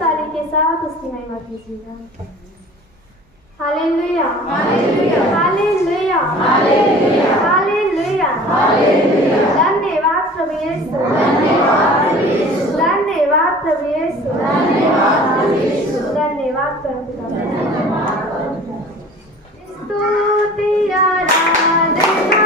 ताली के साथ उसकी महिमा कीजिएगा। Hallelujah, hallelujah, hallelujah, hallelujah, hallelujah, hallelujah. धन्यवाद प्रभु यीशु, धन्यवाद प्रभु यीशु, धन्यवाद प्रभु यीशु, धन्यवाद प्रभु यीशु, धन्यवाद परम पिता। स्तुति आराधना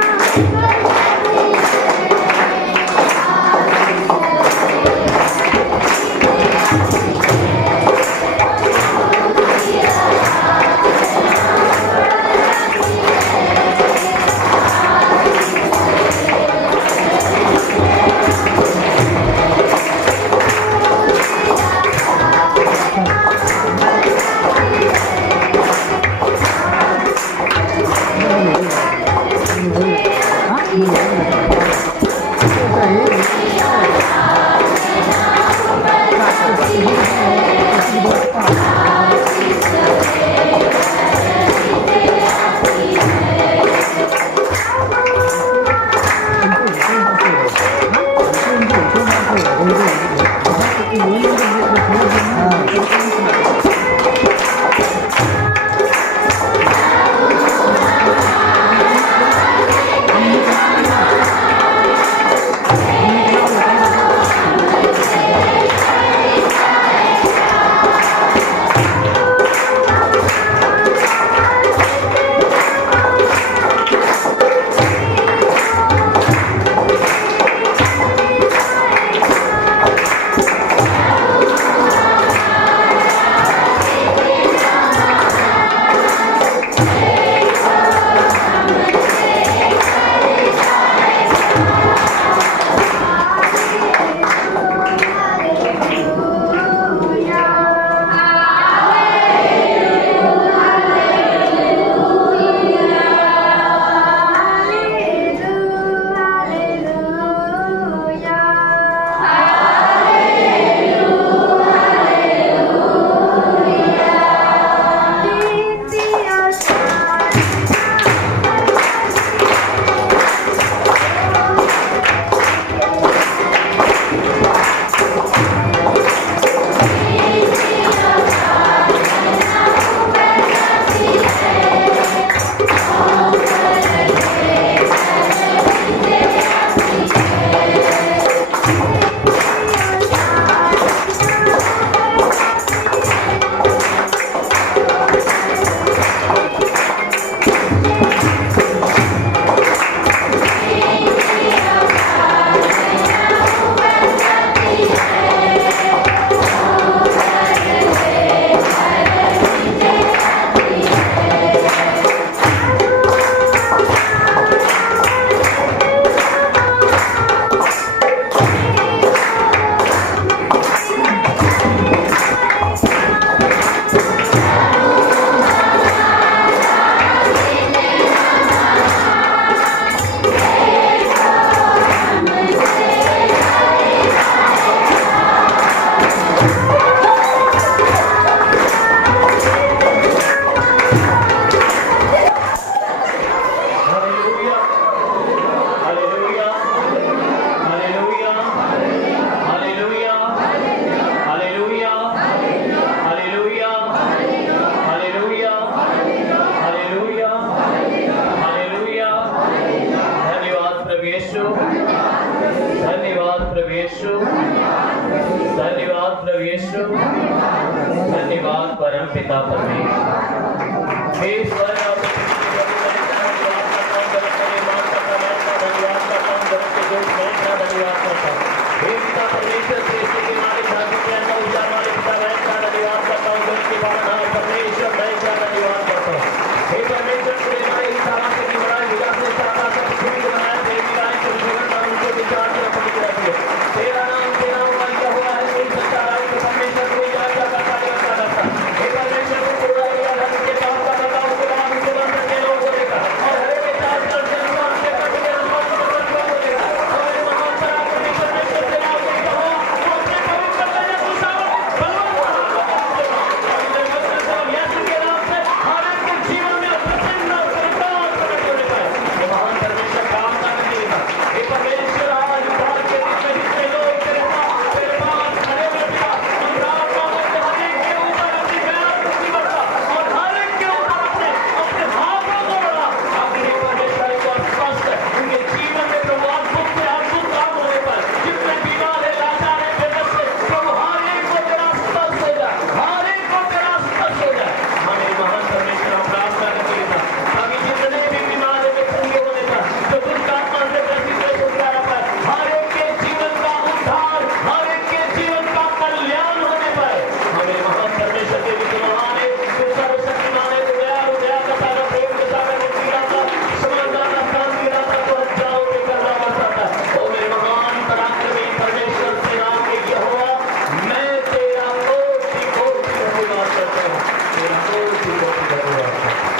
हैं तेरा कोटि कोटि धन्यवाद करते हैं।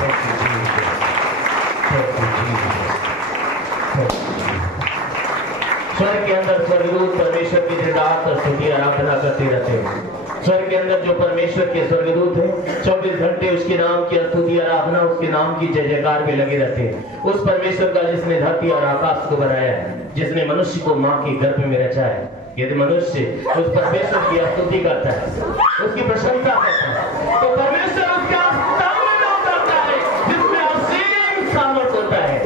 Thank you, Jesus. Thank you, Jesus. Thank you, Jesus. स्वर्ग के अंदर स्वर्गदूत परमेश्वर की दृढ़ स्तुति आराधना करते रहते हैं। स्वर्ग के अंदर जो परमेश्वर के स्वर्गदूत हैं 24 घंटे उसके नाम की स्तुति आराधना, उसके नाम की जय जयकार में लगे रहते हैं। उस परमेश्वर का जिसने धरती और आकाश को बनाया है, जिसने मनुष्य को माँ के गर्भ में रचा है, यदि मनुष्य उस परमेश्वर की स्तुति करता है, उसकी प्रशंसा करता है, तो परमेश्वर उसका सामने उतरता है जिसमें असीम सामर्थ होता है।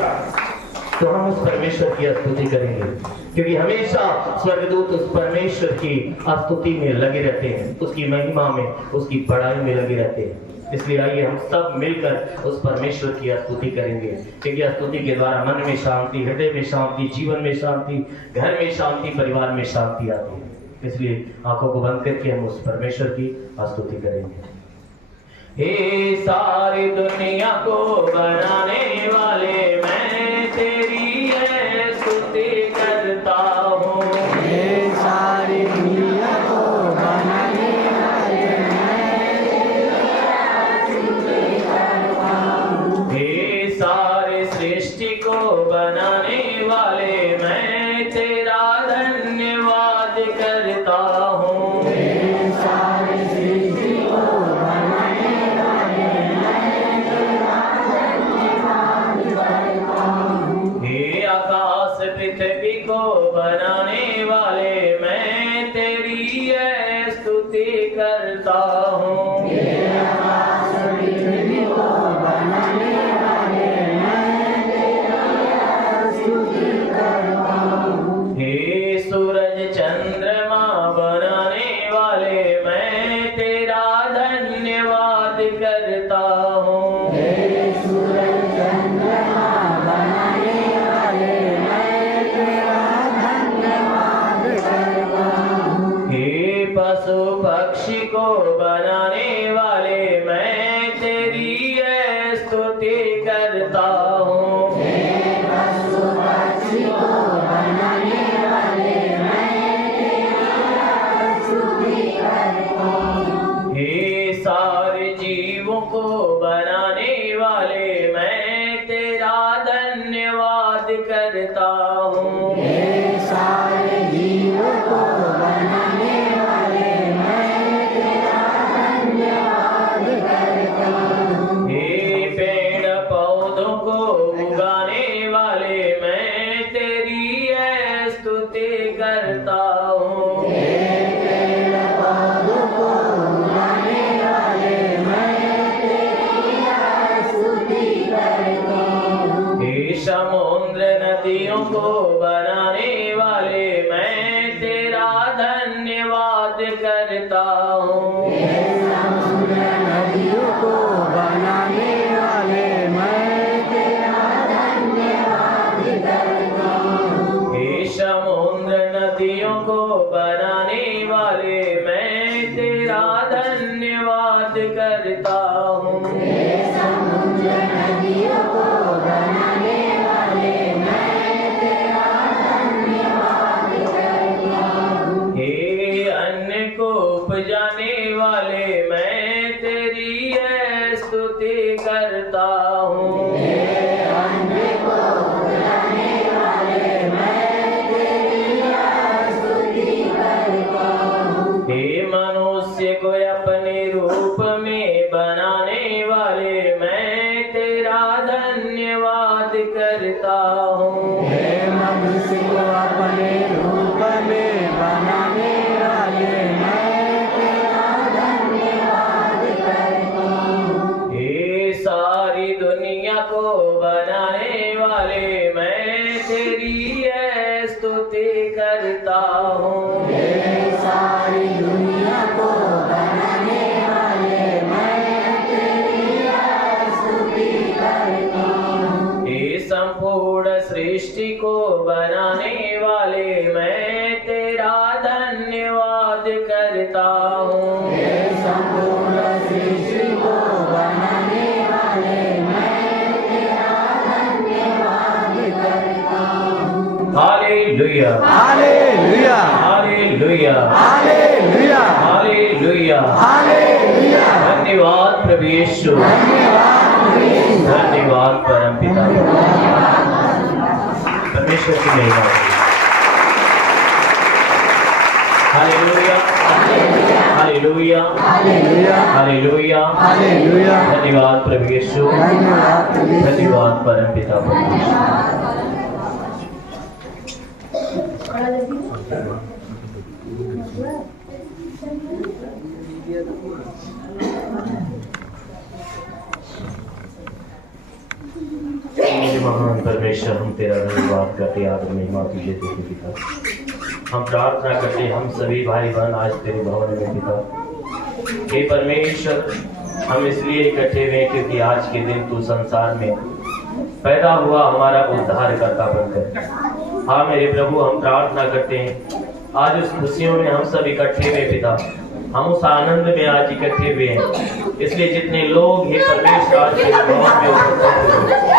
तो हम उस परमेश्वर की स्तुति करेंगे, क्योंकि हमेशा स्वर्गदूत उस परमेश्वर की स्तुति में लगे रहते हैं, उसकी महिमा में, उसकी बड़ाई में लगे रहते हैं। इसलिए आइए हम सब मिलकर उस परमेश्वर की स्तुति करेंगे, क्योंकि स्तुति के द्वारा मन में शांति, हृदय में शांति, जीवन में शांति, घर में शांति, परिवार में शांति आती है। इसलिए आंखों को बंद करके हम उस परमेश्वर की स्तुति करेंगे। हे सारी दुनिया को बनाने वाले, मैं तेरी स्तुति करता हूँ। हे सारी दुनिया को बनाने वाले, मैं तेरी स्तुति करता हूँ। हे सारे सृष्टि को बनाने वाले, मैं तेरा धन्यवाद करता हूँ। हे सारी सृष्टि को बनाने वाले, मैं तेरा धन्यवाद करता हूँ। हे आकाश पृथ्वी को बनाने वाले, मैं तेरी स्तुति करता हूँ। हे आकाश पृथ्वी को बनाने वाले, मैं तेरा स्तुति करता हूँ। हे सूरज चंद्रमा बनाने वाले, मैं तेरा धन्यवाद करता हूँ। हे सूरज चंद्रमा बनाने वाले, मैं तेरा धन्यवाद करता हूँ। हे पशु पक्षी को बनाने वाले, मैं तेरी स्तुति करता हूँ। हे पशु पक्षी को बनाने वाले, मैं तेरा स्तुति करता हूँ। हे सारे जीवों को बनाने वाले, मैं तेरा धन्यवाद करता हूँ। हे सारे जीवों को बनाने वाले, मैं तेरा धन्यवाद करता हूँ। हे पेड़ पौधों को उगाने वाले, मैं तेरी स्तुति करता हूँ। हे पेड़ पौधों को उगाने वाले, मैं तेरी स्तुति करता हूँ। हे समुद्र नदियों को बनाने वाले, मैं तेरा धन्यवाद करता हूँ। हे समुद्र नदियों को बनाने वाले, मैं तेरा धन्यवाद करता हूँ। हे समुद्र नदियों को बनाने वाले, मैं तेरा धन्यवाद करता हूँ। हे समुद्र नदियों को बनाने वाले, मैं तेरा धन्यवाद करता हूँ। हे अन्न को उपजाने वाले, मैं तेरी स्तुति करता हूँ। हे अन्न को उपजाने वाले, मैं तेरी स्तुति करता हूँ। हे मनुष्य को अपने रूप में बनाने वाले, मैं तेरा धन्यवाद करता हूँ। हे मनुष्य को अपने रूप में बनाने वाले, मैं तेरा धन्यवाद करता हूँ। हे सारी दुनिया को बनाने वाले, मैं तेरी स्तुति करता हूँ। हे सारी दुनिया को बनाने वाले, मैं तेरी स्तुति करता हूँ। हे संपूर्ण सृष्टि को बनाने वाले, मैं तेरा धन्यवाद करता हूँ। हे संपूर्ण सृष्टि को बनाने वाले, मैं तेरा धन्यवाद करता हूँ। Hallelujah, hallelujah, hallelujah, hallelujah, hallelujah, hallelujah. धन्यवाद प्रभु यीशु, धन्यवाद परम पिता। परमेश्वर की महिमा। Hallelujah, hallelujah, hallelujah, hallelujah, hallelujah. धन्यवाद प्रभु यीशु, धन्यवाद प्रभु यीशु। धन्यवाद परम पिता। महान परमेश्वर, हम तेरा धन्यवाद करते, आदर महिमा तुझे देते पिता। हम प्रार्थना करते, हम सभी भाई बहन आज तेरे भवन में पिता। हे परमेश्वर, हम इसलिए इकट्ठे हुए क्योंकि आज के दिन तू संसार में पैदा हुआ हमारा उद्धार करता बनकर। हाँ मेरे प्रभु, हम प्रार्थना करते हैं आज उस खुशियों में हम सब इकट्ठे हुए पिता, हम उस आनंद में आज इकट्ठे हुए हैं। इसलिए जितने लोग हे परमेश्वर आज तेरे भवन में उपस्थित हैं,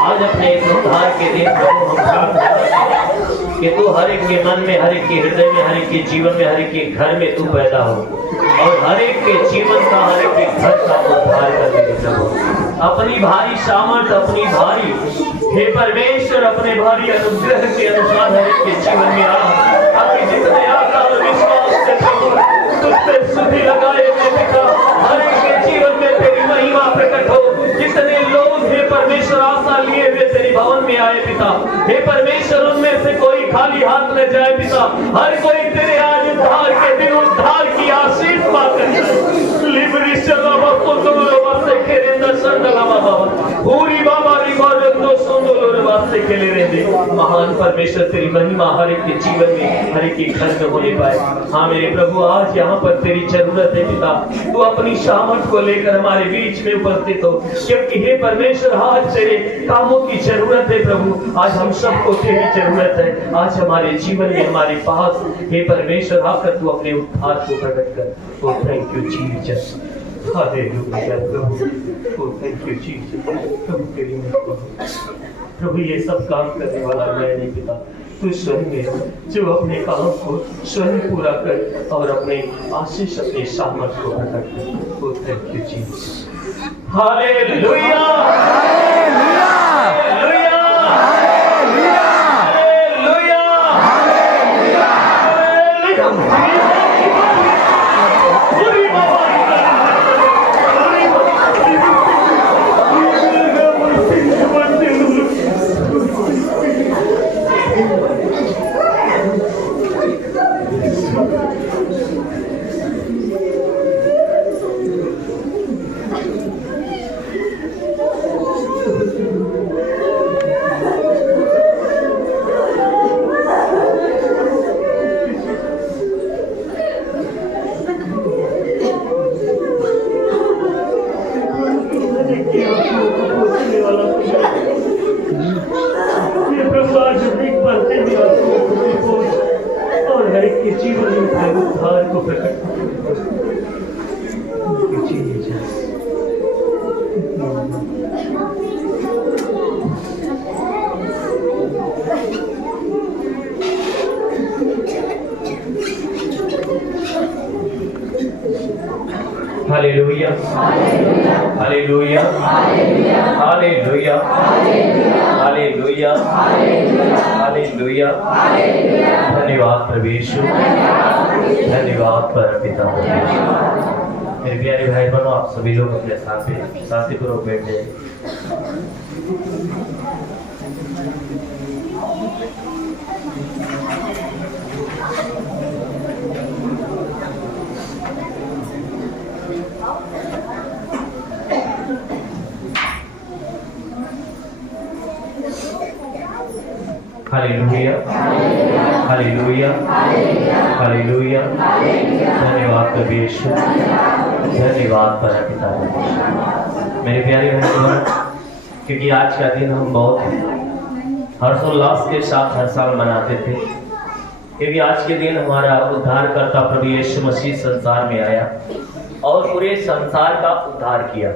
आज अपने इस उद्धार के दिन प्रभु हम प्रार्थना करते हैं कि तू हर एक के मन में, हर एक के हृदय में, हर एक के जीवन में, हर एक के घर में तू पैदा हो और हर एक के जीवन का, हर एक के घर का उद्धार कर दे प्रभु। अपनी भारी सामर्थ, अपनी भारी हे परमेश्वर, अपने भारी अनुग्रह के अनुसार हर एक के जीवन में आ, ताकि जितने आशा और विश्वास से प्रभु तुझ पे सुधि लगाए हुए पिता, हर एक के जीवन में तेरी महिमा प्रकट हो। जितने लोग हे परमेश्वर आशा लिए हुए तेरी भवन में आए पिता, हे परमेश्वर उनमें से कोई खाली हाथ न जाए पिता, हर कोई तेरे आज उद्धार के दिन उद्धार की आशीष पाकर महान परमेश्वर तेरी महिमा हर एक के जीवन में, हर एक के घर में होने पाए। हाँ मेरे प्रभु, आज यहाँ पर तेरी जरूरत है पिता, तू अपनी सामर्थ को लेकर हमारे बीच में उपस्थित हो, क्योंकि हे परमेश्वर आज तेरे कामों की जरूरत है प्रभु। आज हम सबको तेरी जरूरत है। आज हमारे जीवन में, हमारे पास हे परमेश्वर आकर तू अपने उद्धार को प्रकट कर। Oh thank you Jesus, hallelujah प्रभु। Oh thank you Jesus. प्रभु तेरी महिमा। प्रभु ये सब काम करने वाला मैं नहीं पिता, तू स्वयं है जो अपने काम को स्वयं पूरा कर और अपने आशीष, अपने सामर्थ को प्रकट कर। Oh thank you Jesus. Hallelujah, hallelujah, hallelujah, hallelujah, hallelujah, hallelujah. Hallelujah, hallelujah, hallelujah, hallelujah, hallelujah. धन्यवाद प्रभु यीशु, धन्यवाद परम पिता परमेश्वर। मेरे प्यारे भाई बहनों, आप सभी लोग अपने शांतिपूर्वक बैठ जाइए। Hallelujah, hallelujah, hallelujah. धन्यवाद प्रभु यीशु, धन्यवाद परम पिता परमेश्वर। मेरे प्यारे भाइयों, क्योंकि आज का दिन हम बहुत हर्षोल्लास के साथ हर साल मनाते थे, क्योंकि आज के दिन हमारा उद्धारकर्ता प्रभु यीशु मसीह संसार में आया और पूरे संसार का उद्धार किया।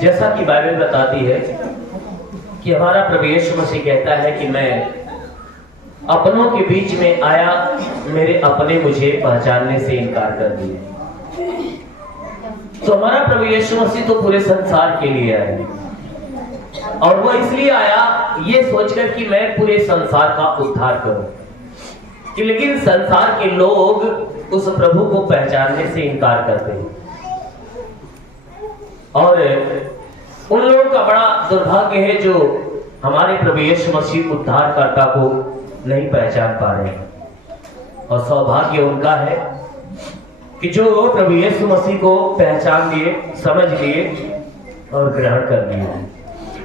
जैसा कि बाइबल बताती है कि हमारा प्रभु यीशु मसीह कहता है कि मैं अपनों के बीच में आया, मेरे अपने मुझे पहचानने से इनकार कर दिया। तो हमारा प्रभु यीशु मसीह तो पूरे संसार के लिए आया, और वो इसलिए आया ये सोचकर कि मैं पूरे संसार का उद्धार करूं, कि लेकिन संसार के लोग उस प्रभु को पहचानने से इनकार करते हैं। और उन लोगों का बड़ा दुर्भाग्य है जो हमारे प्रभु यीशु मसीह उद्धारकर्ता को नहीं पहचान पा रहे हैं। और सौभाग्य उनका है कि जो प्रभु यीशु मसीह को पहचान लिए, समझ लिए और ग्रहण कर लिए।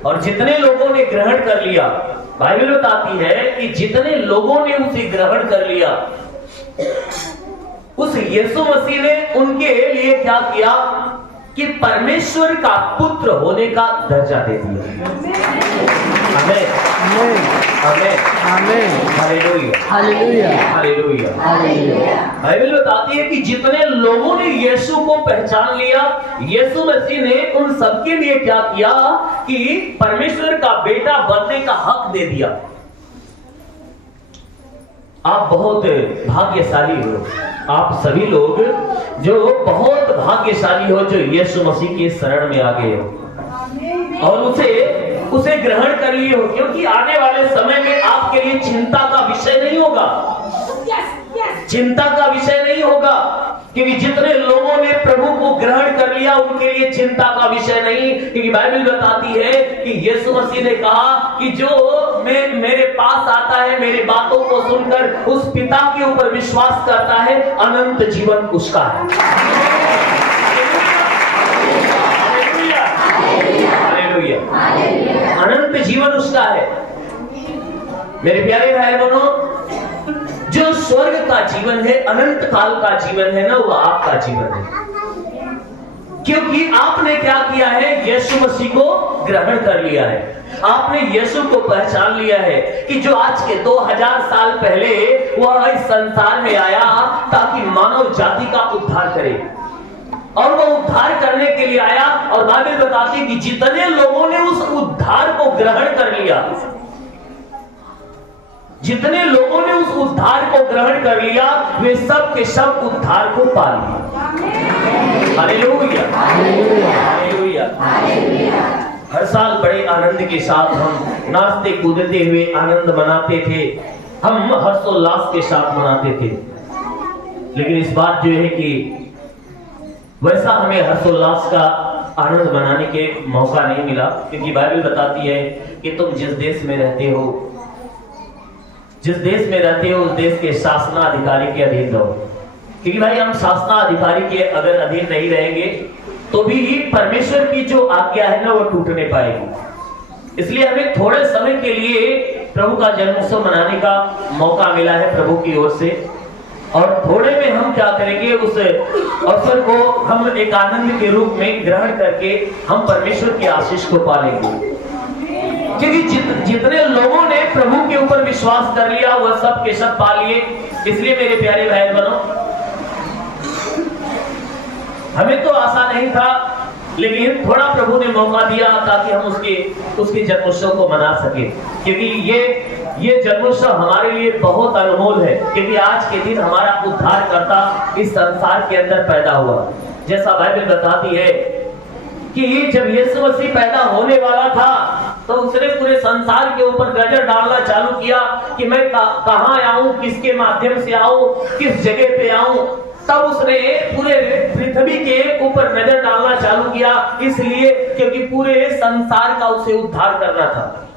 और जितने लोगों ने ग्रहण कर लिया, बाइबल बताती है कि जितने लोगों ने उसे ग्रहण कर लिया, उस यीशु मसीह ने उनके लिए क्या किया कि परमेश्वर का पुत्र होने का दर्जा दे दिया। आमीन, आमीन, आमीन, hallelujah, hallelujah, hallelujah, hallelujah. Bible बताती है कि जितने लोगों ने यीशु को पहचान लिया, यीशु मसीह ने उन सबके लिए क्या किया कि परमेश्वर का बेटा बनने का हक दे दिया। आप बहुत भाग्यशाली हो, आप सभी लोग जो बहुत भाग्यशाली हो, जो यीशु मसीह के शरण में आ गए हो और उसे ग्रहण कर लिए हो, क्योंकि आने वाले समय में आपके लिए चिंता का विषय नहीं होगा, चिंता का विषय नहीं होगा, क्योंकि जितने लोगों ने प्रभु को ग्रहण कर लिया उनके लिए चिंता का विषय नहीं। क्योंकि बाइबल बताती है कि यीशु मसीह ने कहा कि जो मेरे पास आता है, मेरी बातों को सुनकर उस पिता के ऊपर विश्वास करता है, अनंत जीवन उसका है। अनंत जीवन उसका है। मेरे प्यारे भाई बहनों, जो स्वर्ग का जीवन है, अनंत काल का जीवन है ना, वो आपका जीवन है। क्योंकि आपने क्या किया है, यीशु मसीह को ग्रहण कर लिया है, आपने यीशु को पहचान लिया है कि जो आज के 2000 साल पहले वह इस संसार में आया ताकि मानव जाति का उद्धार करे, और वो उद्धार करने के लिए आया। और बाइबल बताती है कि जितने लोगों ने उस उद्धार को ग्रहण कर लिया, जितने लोगों ने उस उद्धार को ग्रहण कर लिया, वे सब के सब उद्धार को पा लिया। Hallelujah, hallelujah, hallelujah. हर साल बड़े आनंद के साथ हम नाचते कूदते हुए आनंद मनाते थे, हम हर्षोल्लास के साथ मनाते थे। लेकिन इस बात जो है कि वैसा हमें हर्षोल्लास का आनंद मनाने के मौका नहीं मिला, क्योंकि बाइबल बताती है कि तुम जिस देश में रहते हो, जिस देश में रहते हो उस देश के शासनाधिकारी के अधीन रहो। क्योंकि भाई हम शासनाधिकारी के अगर अधीन नहीं रहेंगे तो भी परमेश्वर की जो आज्ञा है ना वो टूट नहीं पाएगी। इसलिए हमें थोड़े समय के लिए प्रभु का जन्मोत्सव मनाने का मौका मिला है प्रभु की ओर से, और थोड़े में हम क्या करेंगे, उस अवसर को हम एक आनंद के रूप में ग्रहण करके हम परमेश्वर की आशीष को पालेंगे। क्योंकि जितने लोगों ने प्रभु के ऊपर विश्वास कर लिया वह सब के सब पा लिए। इसलिए मेरे प्यारे भाई बहनों, हमें तो आशा नहीं था, लेकिन थोड़ा प्रभु ने मौका दिया ताकि हम उसके जन्मोत्सव को मना सके। क्योंकि ये जन्मोत्सव हमारे लिए बहुत अनमोल है, क्योंकि आज के दिन हमारा उद्धारकर्ता इस संसार के अंदर पैदा हुआ। जैसा बाइबल बताती है कि जब यीशु मसीह पैदा होने वाला था तो उसने पूरे संसार के ऊपर नजर डालना चालू किया कि मैं कहां आऊं, किसके माध्यम से आऊं, किस जगह पे आऊं। तब उसने पूरे पृथ्वी के ऊपर नजर डालना चालू किया, इसलिए क्योंकि पूरे संसार का उसे उद्धार करना था।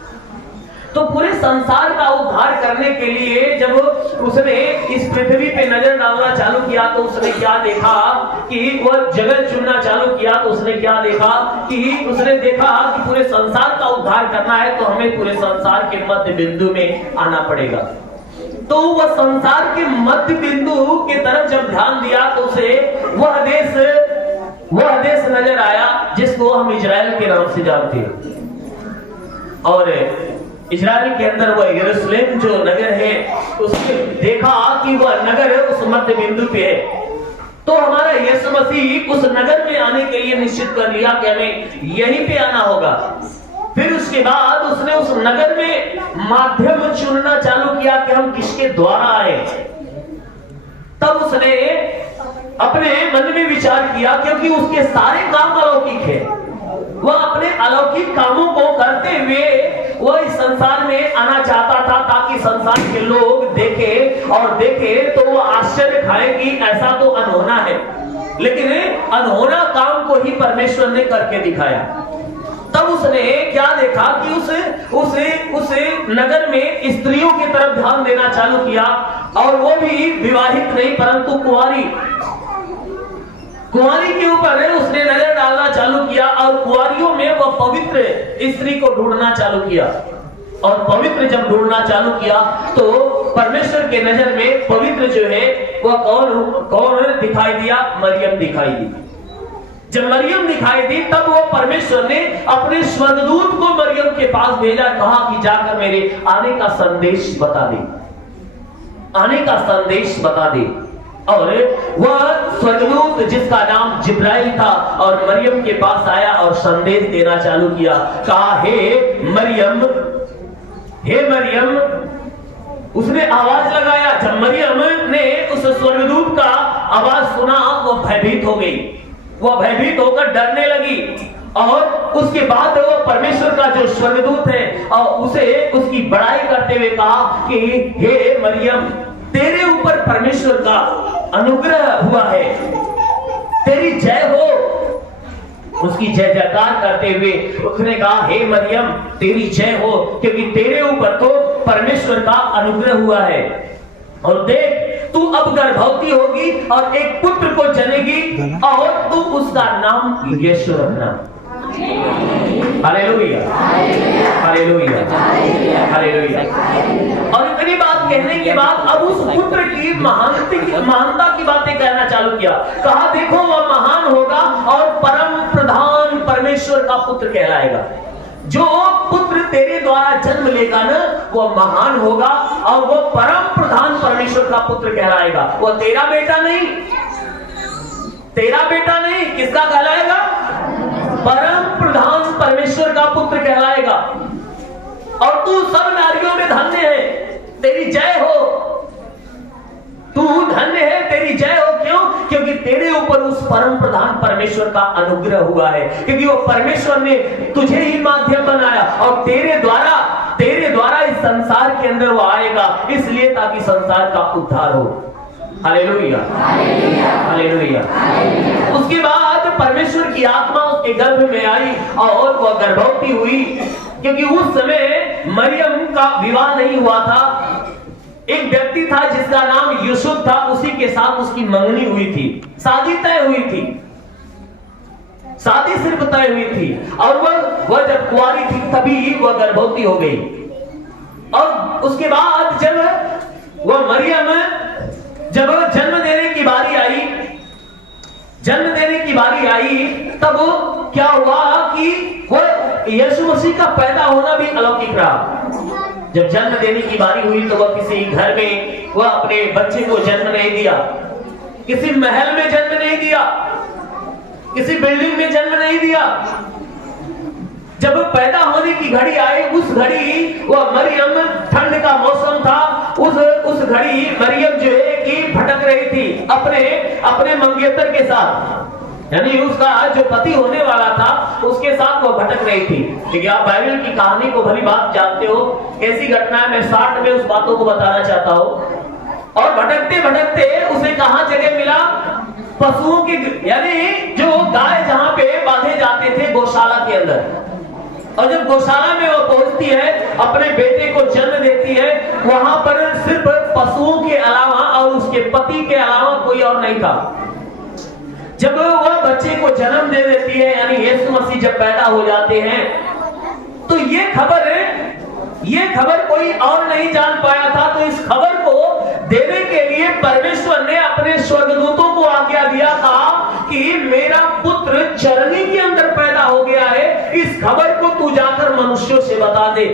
तो पूरे संसार का उद्धार करने के लिए जब उसने इस पृथ्वी पे नजर डालना चालू किया तो उसने क्या देखा कि वह जगह चुनना चालू किया तो उसने क्या देखा कि उसने देखा कि पूरे संसार का उद्धार करना है तो हमें पूरे संसार के मध्य बिंदु में आना पड़ेगा। तो वह संसार के मध्य बिंदु की तरफ जब ध्यान दिया तो उसे वह देश नजर आया जिसको हम इजराइल के नाम से जानते हैं। और इजराइल के अंदर वह यरूशलेम जो नगर है उसने देखा कि वह नगर उस मध्य बिंदु पे है। तो हमारा यीशु मसीह उस नगर में आने के लिए निश्चित कर लिया कि हमें यहीं पे आना होगा। फिर उसके बाद उसने उस नगर में माध्यम चुनना चालू किया कि हम किसके द्वारा आए। तब उसने अपने मन में विचार किया, क्योंकि उसके सारे काम अलौकिक है, वह अपने अलौकिक कामों को करते हुए वह इस संसार में आना चाहता था, ताकि संसार के लोग देखें और देखें तो वह आश्चर्य खाए कि ऐसा तो अनहोना है। लेकिन अनहोना काम को ही परमेश्वर ने करके दिखाया। तब उसने क्या देखा कि उस नगर में स्त्रियों की तरफ ध्यान देना चालू किया, और वो भी विवाहित नहीं परंतु कुंवारी के ऊपर उसने नजर डालना चालू किया, और कुंवारियों में वह पवित्र स्त्री को ढूंढना चालू किया। और पवित्र जब ढूंढना चालू किया तो परमेश्वर के नजर में पवित्र जो है वह कौन दिखाई दिया? मरियम दिखाई दी। जब मरियम दिखाई दी तब वो परमेश्वर ने अपने स्वर्गदूत को मरियम के पास भेजा, कहा कि जाकर मेरे आने का संदेश बता दे, आने का संदेश बता दे। और वह स्वर्गदूत जिसका नाम जिब्राइल था और मरियम के पास आया और संदेश देना चालू किया। कहा, हे मरियम, उसने आवाज लगाया। जब मरियम ने उस स्वर्गदूत का आवाज सुना वो भयभीत हो गई, वह भयभीत होकर डरने लगी। और उसके बाद वो परमेश्वर का जो स्वर्गदूत है और उसे उसकी बड़ाई करते हुए कहा कि हे मरियम, तेरे ऊपर परमेश्वर का अनुग्रह हुआ है, तेरी जय हो। उसकी जय जयकार करते हुए उसने कहा, हे मरियम, तेरी जय हो, क्योंकि तेरे ऊपर तो परमेश्वर का अनुग्रह हुआ है। और देख, तू अब गर्भवती होगी और एक पुत्र को जनेगी, और तू उसका नाम यीशु रखना। Hallelujah, hallelujah, hallelujah. और इतनी बात कहने के बाद अब उस पुत्र की महानता की बातें कहना चालू किया। कहा, देखो वह महान होगा और परम प्रधान परमेश्वर का पुत्र कहलाएगा। जो पुत्र तेरे द्वारा जन्म लेगा ना, वह महान होगा और वह परम प्रधान परमेश्वर का पुत्र कहलाएगा। वह तेरा बेटा नहीं, तेरा बेटा नहीं, किसका कहलाएगा? परम प्रधान परमेश्वर का पुत्र कहलाएगा। और तू सब नारियों में धन्य है, तेरी जय हो, तू धन्य है, तेरी जय हो। क्यों? क्योंकि तेरे ऊपर उस परम प्रधान परमेश्वर का अनुग्रह हुआ है, क्योंकि वो परमेश्वर ने तुझे ही माध्यम बनाया और तेरे द्वारा इस संसार के अंदर वो आएगा, इसलिए ताकि संसार का उद्धार हो। Hallelujah, hallelujah. उसके बाद परमेश्वर की आत्मा उसके गर्भ में आई और वह गर्भवती हुई, क्योंकि उस समय मरियम का विवाह नहीं हुआ था। एक व्यक्ति था जिसका नाम यूसुफ था, उसी के साथ उसकी मंगनी हुई थी, शादी तय हुई थी, शादी सिर्फ तय हुई थी। और वह जब कुंवारी थी तभी वह गर्भवती हो गई। और उसके बाद जब वह मरियम जब जन्म देने की बारी आई तब क्या हुआ कि वह यीशु मसीह का पैदा होना भी अलौकिक रहा। जब जन्म देने की बारी हुई तो वह किसी घर में वह अपने बच्चे को जन्म नहीं दिया, किसी महल में जन्म नहीं दिया, किसी बिल्डिंग में जन्म नहीं दिया। जब पैदा होने की घड़ी आई, उस घड़ी वह मरियम, ठंड का मौसम था, उस घड़ी मरियम जो है कि भटक रही थी अपने मंगेतर के साथ, यानी उसका जो पति होने वाला था उसके साथ वो भटक रही थी। क्योंकि आप बाइबल की कहानी को भली बात जानते हो, कैसी घटना है, मैं शॉर्ट में उस बातों को बताना चाहता हूँ। और भटकते भटकते उसे कहाँ जगह मिला? पशुओं की, यानी जो गाय जहाँ पे बांधे जाते थे गौशाला के अंदर। और जब गौशाला में वो पहुंचती है, अपने बेटे को जन्म देती है, वहां पर सिर्फ पशुओं के अलावा और उसके पति के अलावा कोई और नहीं था। जब वह बच्चे को जन्म दे देती है, यानी यीशु मसीह जब पैदा हो जाते हैं, तो ये खबर कोई और नहीं जान पाया था। तो इस खबर को देने के लिए परमेश्वर ने अपने स्वर्गदूतों को आज्ञा दिया था कि मेरा पुत्र चरनी के अंदर पैदा हो गया है, इस खबर को तू जाकर मनुष्यों से बता दे।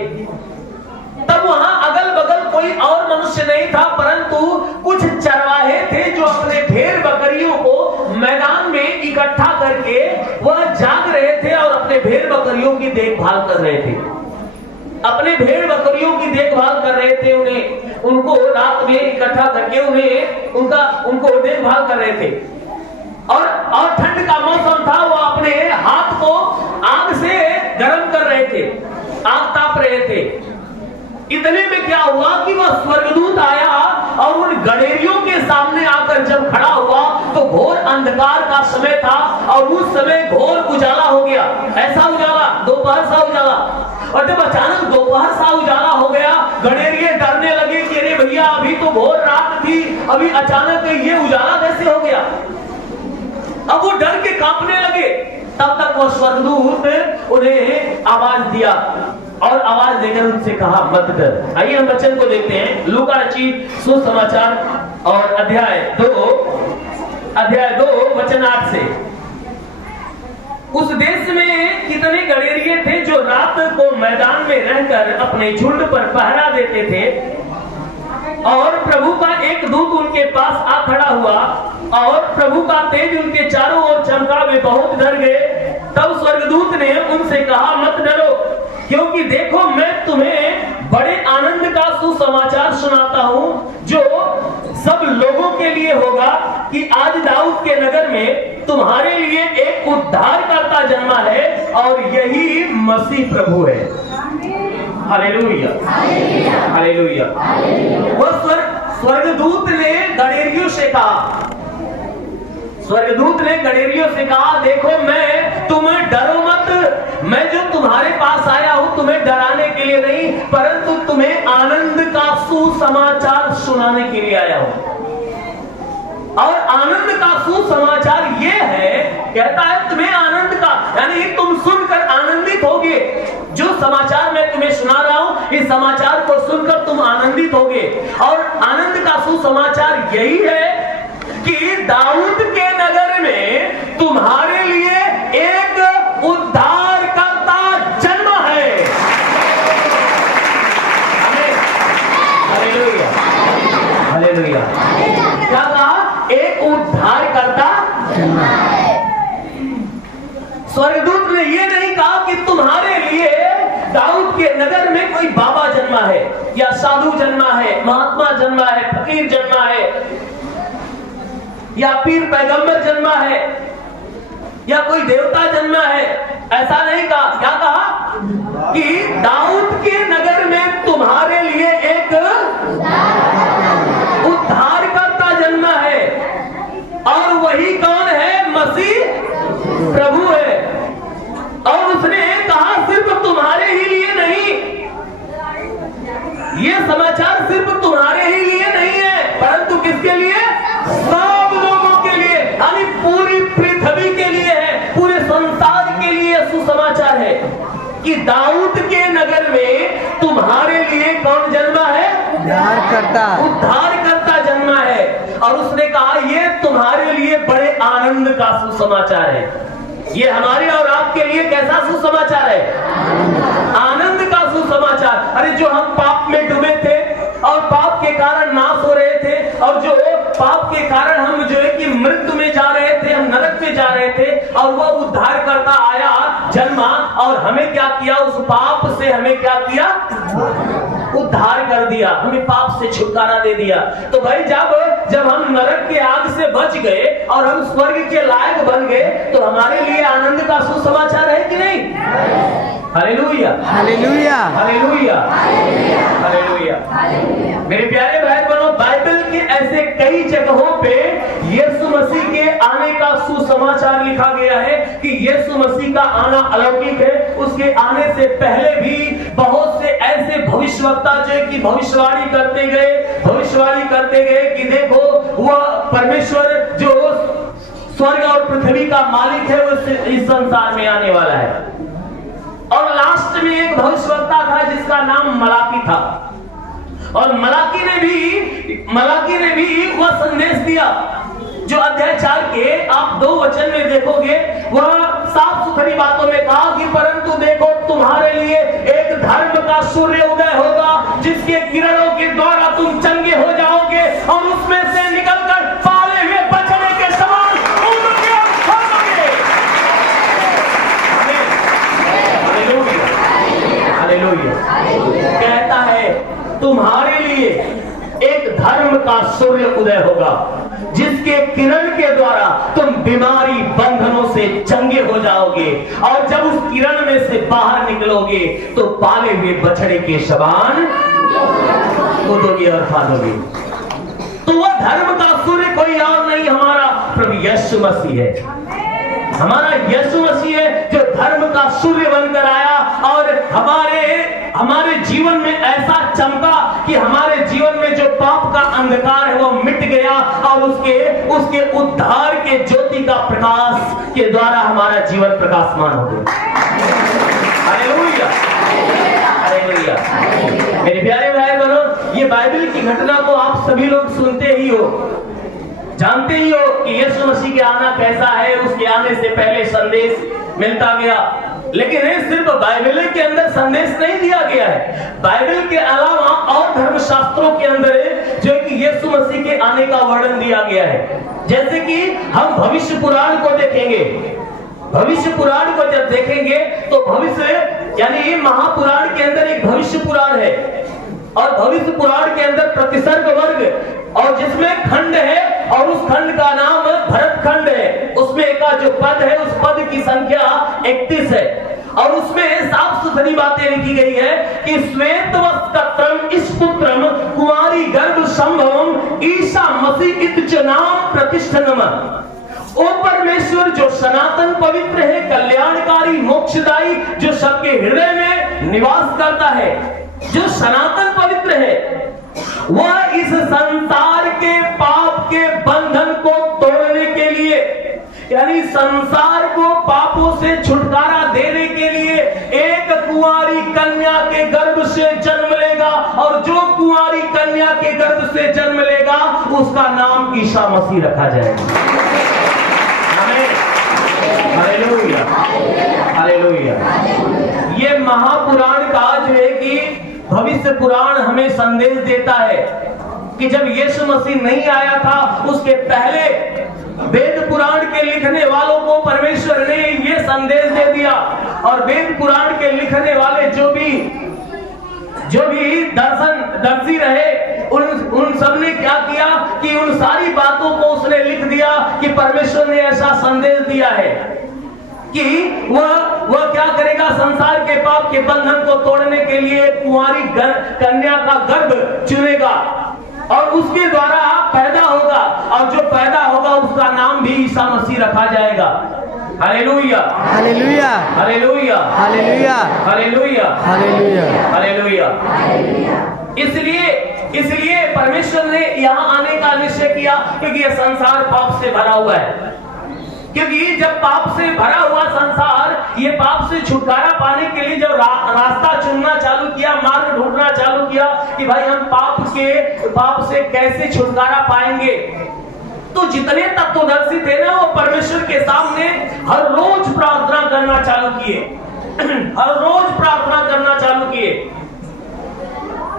तब वहां अगल बगल कोई और मनुष्य नहीं था, परंतु कुछ चरवाहे थे जो अपने भेड़ बकरियों को मैदान में इकट्ठा करके वह जाग रहे थे और अपने भेड़ बकरियों की देखभाल कर रहे थे। अपने भेड़ बकरियों की देखभाल कर रहे थे, उनको रात में इकट्ठा करके उनको देखभाल कर रहे थे। और ठंड का मौसम था, वो अपने हाथ को आग से गर्म कर रहे थे, आग ताप रहे थे। इतने में क्या हुआ कि वह स्वर्गदूत आया और उन गडेरियों के सामने आकर जब खड़ा हुआ तो घोर अंधकार का समय था और उस समय घोर उजाला हो गया। ऐसा उजाला, दोपहर सा उजाला। और जब अचानक दोपहर सा उजाला हो गया, गडेरिये डरने लगे कि अरे भैया अभी तो घोर रात थी, अभी अचानक ये उजाला कैसे हो गया। अब वो डर के कांपने लगे। तब तक वो स्वर्गदूत उन्हें आवाज दिया और आवाज देकर उनसे कहा मत डर। आइए हम वचन को देखते हैं, लूका रचित सुसमाचार और अध्याय 2 वचन 8 से। उस देश में कितने गडेरिये थे जो रात को मैदान में रहकर अपने झुंड पर पहरा देते थे, और प्रभु का एक दूत उनके पास आ खड़ा हुआ और प्रभु का तेज उनके चारों ओर चमका, वे बहुत डर गए। तब स्वर्गदूत ने उनसे कहा मत डरो, क्योंकि देखो मैं तुम्हें बड़े आनंद का सुसमाचार सुनाता हूं जो सब लोगों के लिए होगा कि आज दाऊद के नगर में तुम्हारे लिए एक उद्धारकर्ता जन्मा है और यही मसीह प्रभु है। Hallelujah, hallelujah. वह स्वर्गदूत ने गडेरियों से कहा, स्वर्गदूत ने गडेरियों से कहा देखो मैं तुम्हें डरो मत, मैं जो तुम्हारे पास आया हूं तुम्हें डराने के लिए नहीं परंतु तुम्हें आनंद का सुसमाचार सुनाने के लिए आया हूं। और आनंद का सुसमाचार ये है, कहता है तुम्हें आनंद का, यानी तुम सुनकर आनंदित होगे। जो समाचार मैं तुम्हें सुना रहा हूं, इस समाचार को सुनकर तुम आनंदित होगे। और आनंद का सुसमाचार यही है कि दाऊद के नगर में तुम्हारे लिए एक उद्धारकर्ता जन्म है। Hallelujah, hallelujah. क्या कहा? एक उद्धारकर्ता जन्म है। स्वर्गदूत ने यह नहीं कहा कि तुम्हारे लिए दाऊद के नगर में कोई बाबा जन्मा है या साधु जन्मा है, महात्मा जन्मा है, फकीर जन्मा है या पीर पैगंबर जन्मा है या कोई देवता जन्मा है। ऐसा नहीं कहा। क्या कहा? कि दाऊद के नगर में तुम्हारे लिए एक उद्धारकर्ता जन्मा है और वही कौन है? मसीह प्रभु है। और उसने कहा सिर्फ तुम्हारे ही लिए नहीं, ये समाचार सिर्फ तुम्हारे ही लिए नहीं है परंतु किसके लिए? सब लोगों के लिए, यानी पूरी पृथ्वी के लिए है, पूरे संसार के लिए सुसमाचार है कि दाऊद के नगर में तुम्हारे लिए कौन जन्मा है? उद्धारकर्ता जन्मा है। और उसने कहा ये तुम्हारे लिए बड़े आनंद का सुसमाचार है। ये हमारे और आपके लिए कैसा सुसमाचार है? आनंद का सुसमाचार। अरे जो हम पाप में डूबे थे और पाप के कारण नाश हो रहे थे और जो पाप के कारण हम जो है कि मृत्यु में जा रहे थे, हम नरक में जा रहे थे और वह उद्धारकर्ता आया, जन्मा और हमें क्या किया? उस पाप से हमें क्या किया? उद्धार कर दिया, हमें पाप से छुटकारा दे दिया। तो भाई जब हम नरक के आग से बच गए और हम स्वर्ग के लायक बन गए तो हमारे लिए आनंद का सुसमाचार है कि नहीं? Hallelujah, hallelujah, hallelujah, hallelujah. मेरे प्यारे भाई बहनों, बाइबल के ऐसे कई जगहों पे यीशु मसीह के आने का सुसमाचार लिखा गया है कि यीशु मसीह का आना अलौकिक है। उसके आने से पहले भी बहुत से ऐसे भविष्यवक्ता जो कि भविष्यवाणी करते गए कि देखो वह परमेश्वर जो स्वर्ग और पृथ्वी का मालिक है वो इस संसार में आने वाला है। और लास्ट में एक भविष्यवक्ता था जिसका नाम मलाकी था और मलाकी ने भी वह संदेश दिया जो अध्याय 4 के आप 2 वचन में देखोगे। वह साफ सुथरी बातों में कहा कि परंतु देखो तुम्हारे लिए एक धर्म का सूर्य उदय होगा जिसके किरणों के द्वारा तुम चंगे हो जाओगे और उसमें से निकलकर पाले हुए बछड़े के समान उड़ोगे और खोलोगे। Hallelujah, hallelujah. तुम्हारे लिए एक धर्म का सूर्य उदय होगा, जिसके किरण के द्वारा तुम बीमारी बंधनों से चंगे हो जाओगे, और जब उस किरण में से बाहर निकलोगे तो पाले हुए बछड़े के समान कूदोगे और फालोगे। तो वह धर्म का सूर्य कोई और नहीं, हमारा प्रभु यीशु मसीह है। हमारा यीशु मसीह है जो धर्म का सूर्य बनकर आया और हमारे जीवन में ऐसा चमका कि हमारे जीवन में जो पाप का अंधकार है वो मिट गया, और उसके उद्धार के ज्योति का प्रकाश के द्वारा हमारा जीवन प्रकाशमान हो गया। Hallelujah, hallelujah. मेरे प्यारे भाई बहनों, ये बाइबल की घटना को आप सभी लोग सुनते ही हो, जानते ही हो कि यीशु मसीह के आना कैसा है। उसके आने से पहले संदेश मिलता गया, लेकिन सिर्फ बाइबल के अंदर संदेश नहीं दिया गया है। बाइबल के अलावा और धर्मशास्त्रों के अंदर जो कि यीशु मसीह के आने का वर्णन दिया गया है। जैसे कि हम भविष्य पुराण को देखेंगे, भविष्य पुराण को जब देखेंगे तो भविष्य यानी महापुराण के अंदर एक भविष्य पुराण है, और भविष्य पुराण के अंदर प्रतिसर्ग वर्ग और जिसमें खंड है, और उस खंड का नाम भरत खंड है। उसमें का जो पद है उस पद की संख्या 31 है, और उसमें साफ सुथरी बातें लिखी गई है कि श्वेत वस्त्रम इष्पुत्रम कुमारी गर्भ संभवम ईसा मसीह इत्च नाम प्रतिष्ठनम। ओ परमेश्वर जो सनातन पवित्र है, कल्याणकारी मोक्षदायी, जो सबके हृदय में निवास करता है, जो सनातन पवित्र है, वह इस संसार के पाप के बंधन को तोड़ने के लिए, यानी संसार को पापों से छुटकारा देने के लिए एक कुंवारी कन्या के गर्भ से जन्म लेगा, और जो कुंवारी कन्या के गर्भ से जन्म लेगा उसका नाम ईसा मसीह रखा जाएगा। Hallelujah, hallelujah. ये महापुराण का जो है कि भविष्य पुराण हमें संदेश देता है कि जब यीशु मसीह नहीं आया था उसके पहले वेद पुराण के लिखने वालों को परमेश्वर ने ये संदेश दे दिया, और वेद पुराण के लिखने वाले जो भी दर्शी रहे उन सब ने क्या किया कि उन सारी बातों को उसने लिख दिया कि परमेश्वर ने ऐसा संदेश दिया है कि वह क्या करेगा, संसार के पाप के बंधन को तोड़ने के लिए कुंवारी कन्या का गर्भ चुनेगा, और उसके द्वारा पैदा होगा, और जो पैदा होगा उसका नाम भी ईसा मसीह रखा जाएगा। Hallelujah, hallelujah, hallelujah, hallelujah, hallelujah, hallelujah, hallelujah. इसलिए परमेश्वर ने यहाँ आने का निश्चय किया, क्योंकि यह संसार पाप से भरा हुआ है। क्योंकि जब पाप से भरा हुआ संसार ये पाप से छुटकारा पाने के लिए जब रास्ता चुनना चालू किया, मार्ग ढूंढना चालू किया कि भाई हम पाप से कैसे छुटकारा पाएंगे, तो जितने तत्वदर्शी थे ना वो परमेश्वर के सामने हर रोज प्रार्थना करना चालू किए, हर रोज प्रार्थना करना चालू किए,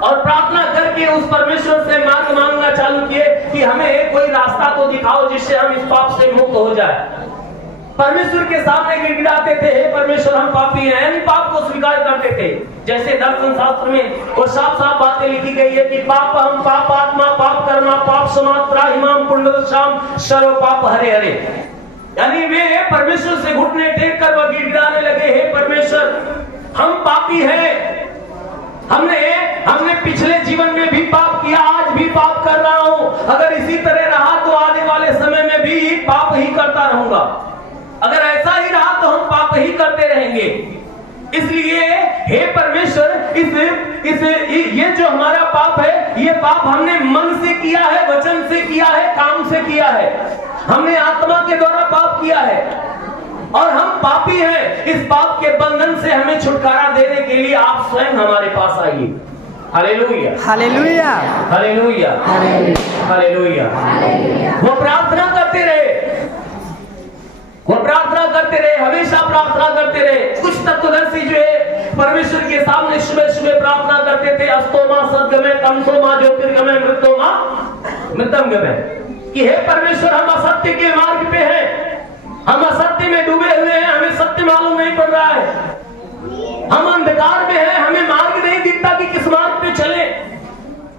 और प्रार्थना करके उस परमेश्वर से मार्ग मांगना चालू किए कि हमें कोई रास्ता तो दिखाओ जिससे हम इस पाप से मुक्त हो जाए। परमेश्वर के सामने गिड़गिड़ाते थे, हे परमेश्वर हम पापी हैं, यानी पाप को स्वीकार करते थे। जैसे दर्शन शास्त्र में वो साफ साफ बातें लिखी गई है कि पाप हम पाप आत्मा पाप कर्मा पाप समात्रा इमाम पुण्य शाम सर्व पाप हरे हरे, यानी वे परमेश्वर से घुटने टेक कर वह गिड़गिड़ाने लगे, हे परमेश्वर हम पापी हैं, हमने पिछले जीवन में भी पाप किया, आज भी पाप कर रहा हूं, अगर इसी तरह रहा तो आने वाले समय में भी पाप ही करता रहूंगा, अगर ऐसा ही रहा तो हम पाप ही करते रहेंगे। इसलिए हे परमेश्वर ये जो हमारा पाप है, ये पाप हमने मन से किया है, वचन से किया है, काम से किया है, हमने आत्मा के द्वारा पाप किया है, और हम पापी हैं। इस पाप के बंधन से हमें छुटकारा देने के लिए आप स्वयं हमारे पास आइए। Hallelujah, hallelujah, hallelujah, hallelujah. वो प्रार्थना करते रहे, हमेशा प्रार्थना करते रहे। कुछ तत्वदर्शी जो है परमेश्वर के सामने सुबह सुबह प्रार्थना करते थे, अस्तोमा सद्गमय तमसोमा ज्योतिर्गमय मृत्योमा मृतंगमय, कि हे परमेश्वर हम असत्य के मार्ग पे हैं, हम असत्य में डूबे हुए हैं, हमें सत्य मालूम नहीं पड़ रहा है, हम अंधकार में हैं, हमें मार्ग नहीं दिखता कि किस मार्ग पे चले।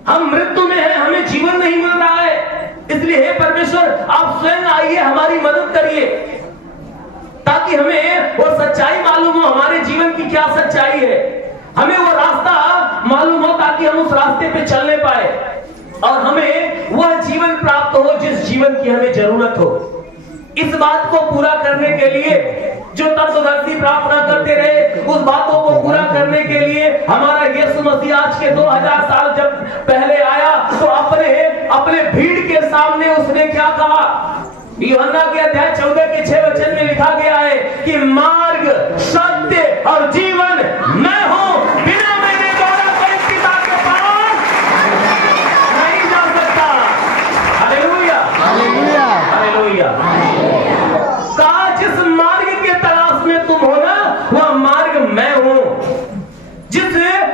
हम मृत्यु में हैं, हमें जीवन नहीं मिल रहा है। इसलिए हे परमेश्वर, आप स्वयं आइए, हमारी मदद करिए, ताकि हमें वो सच्चाई मालूम हो, हमारे जीवन की क्या सच्चाई है, हमें वो रास्ता मालूम हो, ताकि हम उस रास्ते पे चलने पाए और हमें वह जीवन प्राप्त हो जिस जीवन की हमें जरूरत हो। इस बात को पूरा करने के लिए जो तत्वदर्शी प्रार्थना करते रहे, उस बातों को पूरा करने के लिए हमारा यीशु मसीह आज के 2000 साल जब पहले आया तो अपने भीड़ के सामने उसने क्या कहा? यूहन्ना के अध्याय 14 के 6 वचन में लिखा गया है कि मार्ग, सत्य और जीवन मैं हूं, बिना मेरे द्वारा कोई पिता के पास नहीं जा सकता। Hallelujah, hallelujah, hallelujah. कहा जिस मार्ग के तलाश में तुम हो ना, वह मार्ग मैं हूं। जिस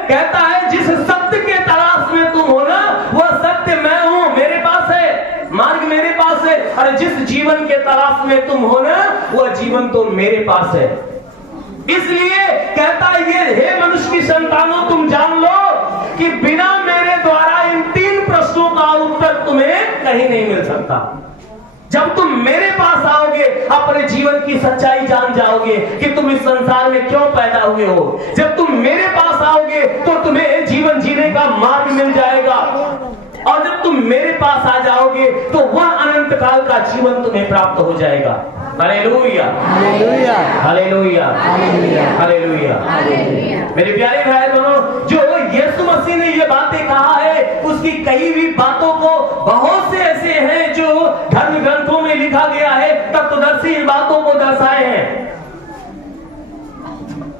कहता है जिस सत्य के तलाश में तुम हो ना, वह सत्य मैं हूं, मेरे पास है, मार्ग मेरे पास है। और जिस जीवन के तलाश में तुम हो ना, वह जीवन तो मेरे पास है। इसलिए कहता है ये, हे मनुष्य की संतानों, तुम जान लो कि बिना मेरे द्वारा इन 3 प्रश्नों का उत्तर तुम्हें कहीं नहीं मिल सकता। जब तुम मेरे पास आओगे, अपने जीवन की सच्चाई जान जाओगे कि तुम इस संसार में क्यों पैदा हुए हो। जब तुम मेरे पास आओगे तो तुम्हें जीवन जीने का मार्ग मिल जाएगा, और जब तुम मेरे पास आ जाओगे तो वह अनंत काल का जीवन तुम्हें प्राप्त हो जाएगा। Hallelujah, hallelujah, hallelujah, hallelujah, hallelujah. मेरे प्यारे भाई बहनों, जो यीशु मसीह ने ये बातें कहा है, उसकी कही हुई बातों को बहुत से ऐसे हैं जो धर्म ग्रंथों में लिखा गया है, तत्वदर्शी इन बातों को दर्शाए हैं,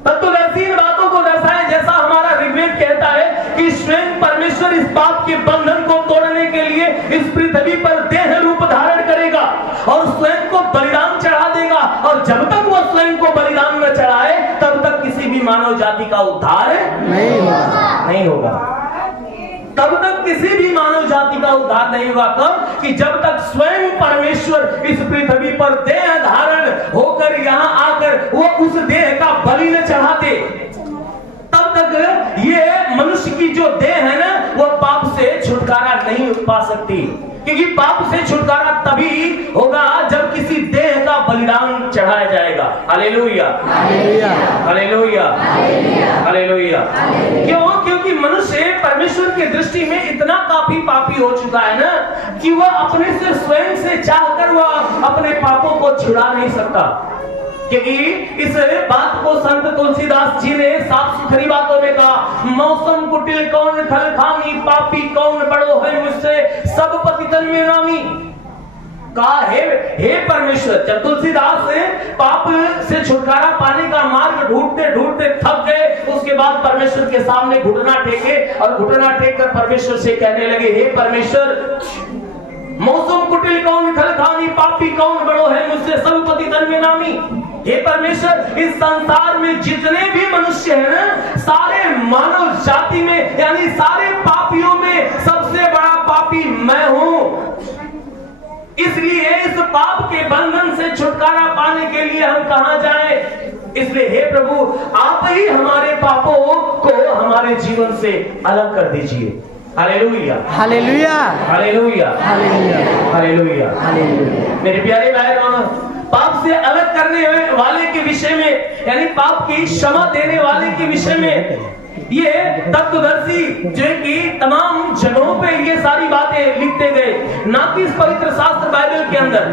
तत्वदर्शी इन बातों को दर्शाए। जैसा हमारा ऋग्वेद कहता है कि स्वयं परमेश्वर इस पाप के बंधन को तोड़ने के लिए इस पृथ्वी पर देह रूप धारण करेगा और स्वयं को बलिदान चढ़ा देगा, और जब तक वह स्वयं को बलिदान न चढ़ाए तब तक किसी भी मानव जाति का उद्धार नहीं होगा। तब तक किसी भी मानव जाति का उद्धार नहीं होगा। कब? कि जब तक स्वयं परमेश्वर इस पृथ्वी पर देह धारण होकर यहाँ आकर वो उस देह का बलि न चढ़ाते, तब तक ये मनुष्य की जो देह है ना, वो पाप से छुटकारा नहीं पा सकती। क्योंकि पाप से छुटकारा तभी होगा जब किसी देह का बलिदान चढ़ाया जाएगा। Hallelujah, hallelujah, hallelujah, hallelujah. क्यों? क्योंकि मनुष्य परमेश्वर की दृष्टि में इतना काफी पापी हो चुका है ना कि वह अपने से स्वयं से चाहकर वह अपने पापों को छुड़ा नहीं सकता। क्योंकि इस बात को संत तुलसीदास जी ने साफ सुथरी बातों में कहा, मौसम कुटिल कौन खल खानी, पापी कौन बड़ो है मुझसे सब पतितन में नामी। कहा हे परमेश्वर, जब तुलसीदास पाप से छुटकारा पाने का मार्ग ढूंढते ढूंढते थक गए, उसके बाद परमेश्वर के सामने घुटना टेके और घुटना टेक कर परमेश्वर से कहने लगे, हे परमेश्वर, मौसम कुटिल कौन खल खानी, पापी कौन बड़ो है मुझसे सब पतितन में नामी। हे परमेश्वर, इस संसार में जितने भी मनुष्य हैं ना, सारे मानव जाति में यानी सारे पापियों में सबसे बड़ा पापी मैं हूं। इसलिए इस पाप के बंधन से छुटकारा पाने के लिए हम कहां जाएं? इसलिए हे प्रभु, आप ही हमारे पापों को हमारे जीवन से अलग कर दीजिए। Hallelujah, hallelujah, hallelujah, hallelujah, hallelujah. मेरे प्यारे भाई बहनों, पाप से अलग करने वाले के विषय में यानी पाप की क्षमा देने वाले के विषय में ये तत्वदर्शी जो कि तमाम जगहों पे ये सारी बातें लिखते गए, ना कि इस पवित्र शास्त्र बाइबल के अंदर।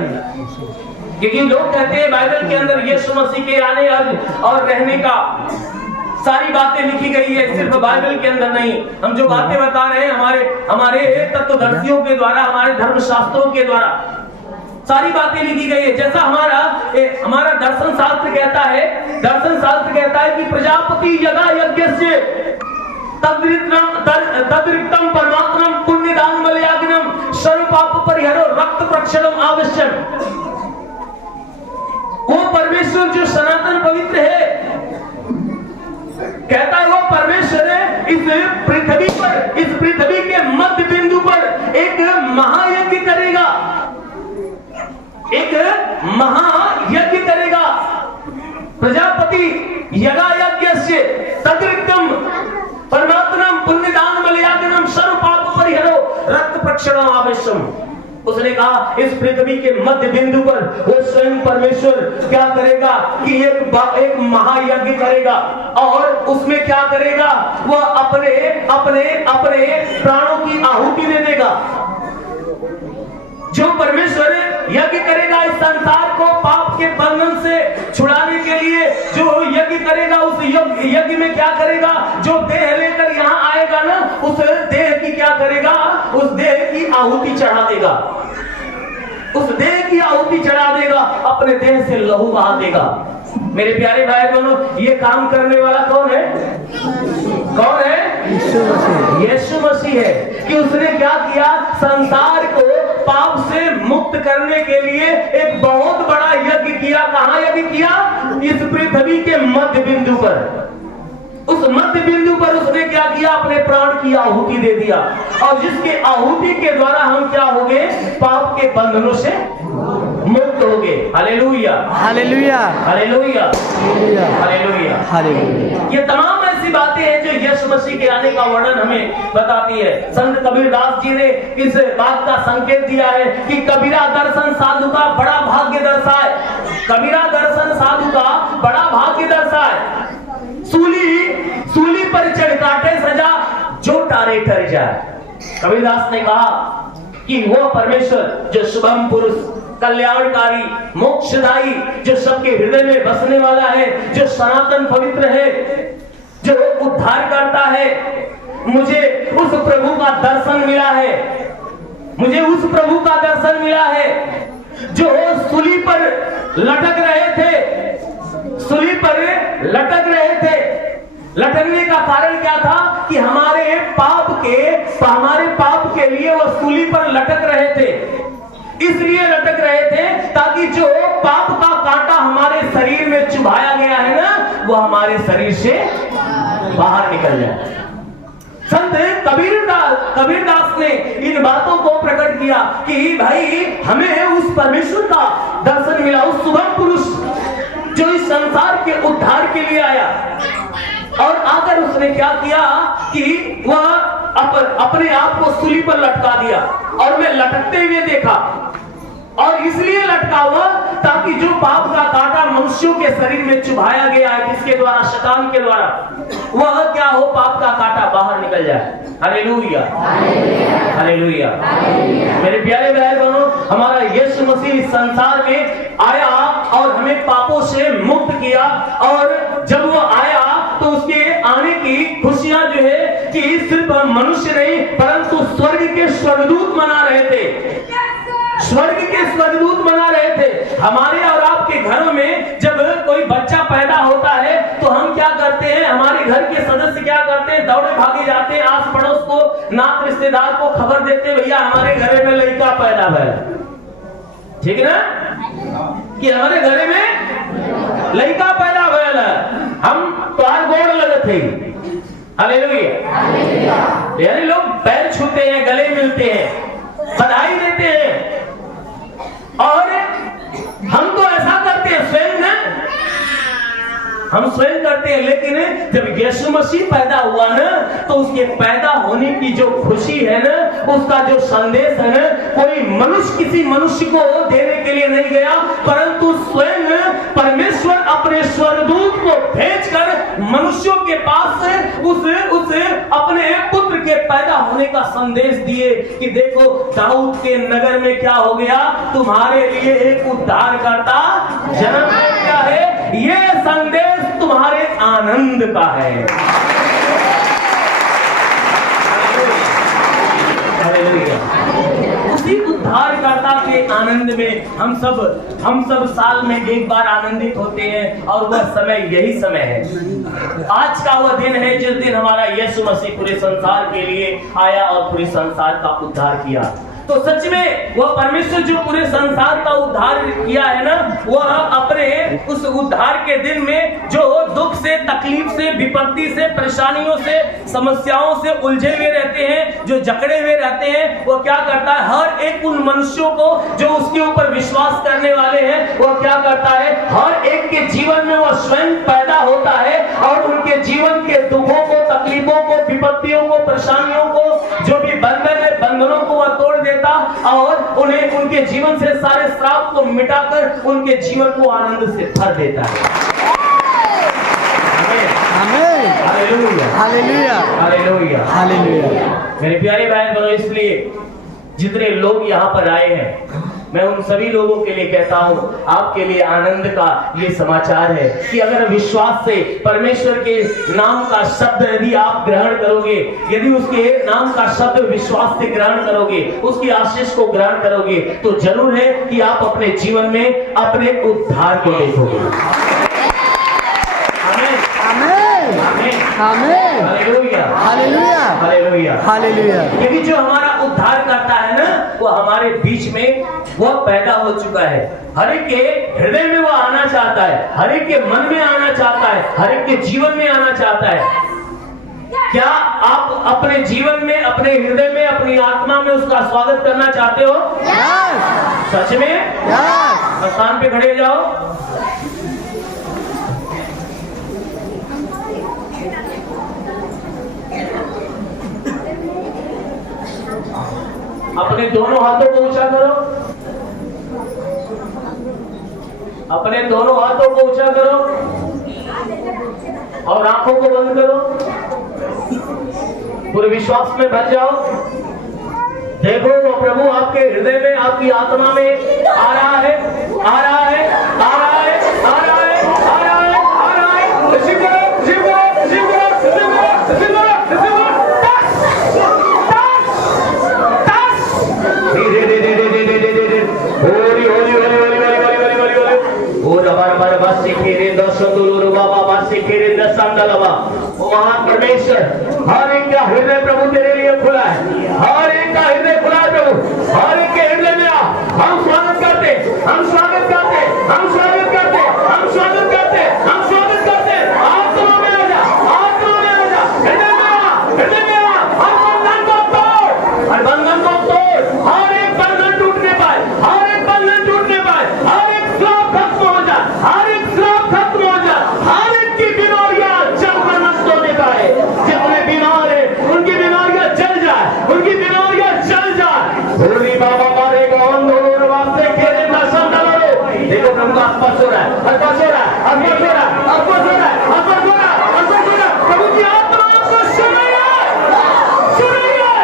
क्योंकि लोग कहते हैं बाइबल के अंदर यीशु मसीह के आने और रहने का सारी बातें लिखी गई है, सिर्फ बाइबल के अंदर नहीं। हम जो बातें बता रहे हैं हमारे तत्वदर्शियों के द्वारा, हमारे धर्मशास्त्रों के द्वारा सारी बातें लिखी गई है। जैसा हमारा दर्शन शास्त्र कहता है कि प्रजापति यज्ञ यज्ञस्य तद्रिक्तम परमात्मम पुण्यदान बलयाग्नम सर्वपाप परिहरो रक्त प्रक्षालनम आवश्यम। वो परमेश्वर जो सनातन पवित्र है, कहता है वो परमेश्वर है इस पृथ्वी के मध्य बिंदु पर एक महायज्ञ करेगा, एक महायज्ञ करेगा। प्रजापति यज्ञस्य तद्रिक्तम परमात्मम पुण्यदान बलयाग्नम सर्व पाप परिहरो प्रक्षणम आवश्यम। उसने कहा इस पृथ्वी के मध्य बिंदु पर वो स्वयं परमेश्वर क्या करेगा कि एक महायज्ञ करेगा और उसमें क्या करेगा, वह अपने अपने अपने प्राणों की आहुति दे देगा। जो परमेश्वर यज्ञ करेगा इस संसार को पाप के बंधन से छुड़ाने के लिए, जो यज्ञ करेगा उस यज्ञ में क्या करेगा, जो देह लेकर यहाँ आएगा ना, उस देह की क्या करेगा, उस देह की आहुति चढ़ा देगा, उस देह की आहुति चढ़ा देगा, अपने देह से लहू बहा देगा। मेरे प्यारे भाई बहनों, ये काम करने वाला कौन है? कौन है? यीशु मसीह है। कि उसने क्या किया, संसार को पाप से मुक्त करने के लिए एक बहुत बड़ा यज्ञ किया। कहां यज्ञ किया? इस पृथ्वी के मध्य बिंदु पर। उस मध्य बिंदु पर उसने क्या किया, अपने प्राण की आहुति दे दिया, और जिसके आहुति के द्वारा हम क्या हो गए, पाप के बंधनों से मुक्त हो गए। Hallelujah, hallelujah, hallelujah, hallelujah, hallelujah. ये तमाम ऐसी बातें हैं जो यीशु मसीह के आने का वर्णन हमें बताती है। संत कबीरदास जी ने इस बात का संकेत दिया है कि कबीरा दर्शन साधु का बड़ा भाग्य दर्शाए। कबीरा दर्शन साधु का बड़ा भाग्य दर्शाए। सूली पर चढ़ काटे सजा, जो टारे कर जाए। कबीरदास ने कहा कि वो परमेश्वर जो शुभम पुरुष, कल्याणकारी, मोक्षदायी, जो सबके हृदय में बसने वाला है, जो सनातन पवित्र है, जो उद्धार करता है, मुझे उस प्रभु का दर्शन मिला है, मुझे उस प्रभु का दर्शन मिला है जो सूली पर लटक रहे थे, सूली पर लटक रहे थे। लटकने का कारण क्या था कि हमारे पाप के लिए वो सूली पर लटक रहे थे। इसलिए लटक रहे थे ताकि जो पाप का कांटा हमारे शरीर में चुभाया गया है ना, वो हमारे शरीर से बाहर निकल जाए। संत कबीरदास ने इन बातों को प्रकट किया कि भाई हमें उस परमेश्वर का दर्शन मिला, उस शुभम पुरुष जो इस संसार के उद्धार के लिए आया। और आकर उसने क्या किया कि वह अपने आप को सूली पर लटका दिया, और मैं लटकते हुए देखा, और इसलिए लटका हुआ ताकि जो पाप का कांटा मनुष्यों के शरीर में चुभाया गया है, किसके द्वारा? शैतान के द्वारा, वह क्या हो, पाप का कांटा बाहर निकल जाए। Hallelujah, hallelujah. मेरे प्यारे भाई बहनों, हमारा यीशु मसीह इस संसार में आया और हमें पापों से मुक्त किया, और जब वो आया तो उसके आने की खुशियां जो है कि सिर्फ मनुष्य नहीं परंतु स्वर्ग के स्वर्गदूत मना रहे थे। स्वर्ग के स्वर्गदूत मना रहे थे। हमारे और आपके घरों में जब कोई बच्चा पैदा होता है तो हम क्या करते हैं, हमारे घर के सदस्य क्या करते हैं, दौड़े भागे जाते हैं, आस पड़ोस को, नात रिश्तेदार को खबर देते, भैया हमारे घर में लड़का पैदा है। ठीक ना, कि हमारे घर में लड़का पैदा हुआ है, हम तोहार गोड़ लगत है। हालेलुया। यानी लोग पैर छूते हैं, गले मिलते हैं, बधाई देते हैं, और हम तो ऐसा करते हैं स्वयं ना, हम स्वयं करते हैं। लेकिन जब यीशु मसीह पैदा हुआ ना, तो उसके पैदा होने की जो खुशी है ना, उसका जो संदेश है ना, कोई मनुष्य किसी मनुष्य को देने के लिए नहीं गया, परंतु स्वयं परमेश्वर अपने स्वर्गदूत को भेजकर मनुष्यों के पास उस अपने पुत्र के पैदा होने का संदेश दिए कि देखो दाऊद के नगर में क्या हो गया, तुम्हारे लिए एक उद्धारकर्ता जन्म ले गया है। ये संदेश तुम्हारे आनंद का है। उसी उद्धारकर्ता के आनंद में हम सब साल में एक बार आनंदित होते हैं, और वह समय यही समय है। आज का वह दिन है जिस दिन हमारा यीशु मसीह पूरे संसार के लिए आया और पूरे संसार का उद्धार किया। तो सच में वह परमेश्वर जो पूरे संसार का उद्धार किया है ना, वह अपने उस उद्धार के दिन में जो दुख से, तकलीफ से, विपत्ति से, परेशानियों से, समस्याओं से उलझे हुए रहते हैं, जो जकड़े हुए रहते हैं, वो क्या करता है, हर एक उन मनुष्यों को जो उसके ऊपर विश्वास करने वाले हैं, वह क्या करता है, हर एक के जीवन में वह स्वयं पैदा होता है और उनके जीवन के दुखों को, तकलीफों को, विपत्तियों को, परेशानियों को, जो भी बंधन है, बंधनों को वह तोड़ जीवन से सारे श्राप को मिटाकर उनके जीवन को आनंद से भर देता है। आमीन। Hallelujah, hallelujah, hallelujah, hallelujah. मेरे प्यारे भाई बहनों, इसलिए जितने लोग यहाँ पर आए हैं, मैं उन सभी लोगों के लिए कहता हूँ, आपके लिए आनंद का ये समाचार है कि अगर विश्वास से परमेश्वर के नाम का शब्द यदि आप ग्रहण करोगे, यदि उसके नाम का शब्द विश्वास से ग्रहण करोगे, उसकी आशीष को ग्रहण करोगे, तो जरूर है कि आप अपने जीवन में अपने उद्धार को देखोगे। आमीन, आमीन। Hallelujah, hallelujah, hallelujah, hallelujah. क्योंकि जो हमारा उद्धार करता है ना, वो हमारे बीच में वो पैदा हो चुका है। हर एक के हृदय में वो आना चाहता है, हर एक के मन में आना चाहता है, हर एक के जीवन में आना चाहता है। क्या आप अपने जीवन में, अपने हृदय में, अपनी आत्मा में उसका स्वागत करना चाहते हो? यस, सच में? यस। स्थान पे खड़े हो जाओ। अपने दोनों हाथों को ऊंचा करो, अपने दोनों हाथों को ऊंचा करो और आंखों को बंद करो। पूरे विश्वास में भर जाओ। देखो वो प्रभु आपके हृदय में, आपकी आत्मा में आ रहा है, आ रहा है, आ रहा है, आ रहा है, आ रहा है, आ रहा है। रिसीव करो, रिसीव करो, रिसीव करो, रिसीव करो, रिसीव करो, रिसीव करो। परमेश्वर हर एक का हृदय प्रभु तेरे लिए खुला है, हर एक का हृदय खुला है प्रभु, हर एक के हृदय में आ। हम स्वागत करते, हम स्वागत करते, हम स्वागत करते, हम स्वागत करते, हम स्वागत करते। आत्मा में आ जा, आत्मा में आ जा, हृदय में आ, हृदय में आ। हर बंधन को तोड़, हर बंधन को तोड़, हर एक बंधन टूटने पाए, हर एक बंधन टूटने पाए, हर एक श्राप खत्म हो जाए, हर एक श्राप खत्म हो जाए, हर एक की बीमारियां जलकर नष्ट होने पाए। जितने बीमार है उनकी बीमारियां जल जाए, उनकी बीमारियां जल जाए। होली बाबा मारे कौन दोनों वास्ते खेले दर्शन डालो। देखो प्रभु का स्पर्श हो रहा है, स्पर्श हो रहा है, स्पर्श हो रहा है, स्पर्श हो रहा है, स्पर्श हो रहा है, स्पर्श हो रहा है। प्रभु की आत्मा आपको सुन रही है, सुन रही है।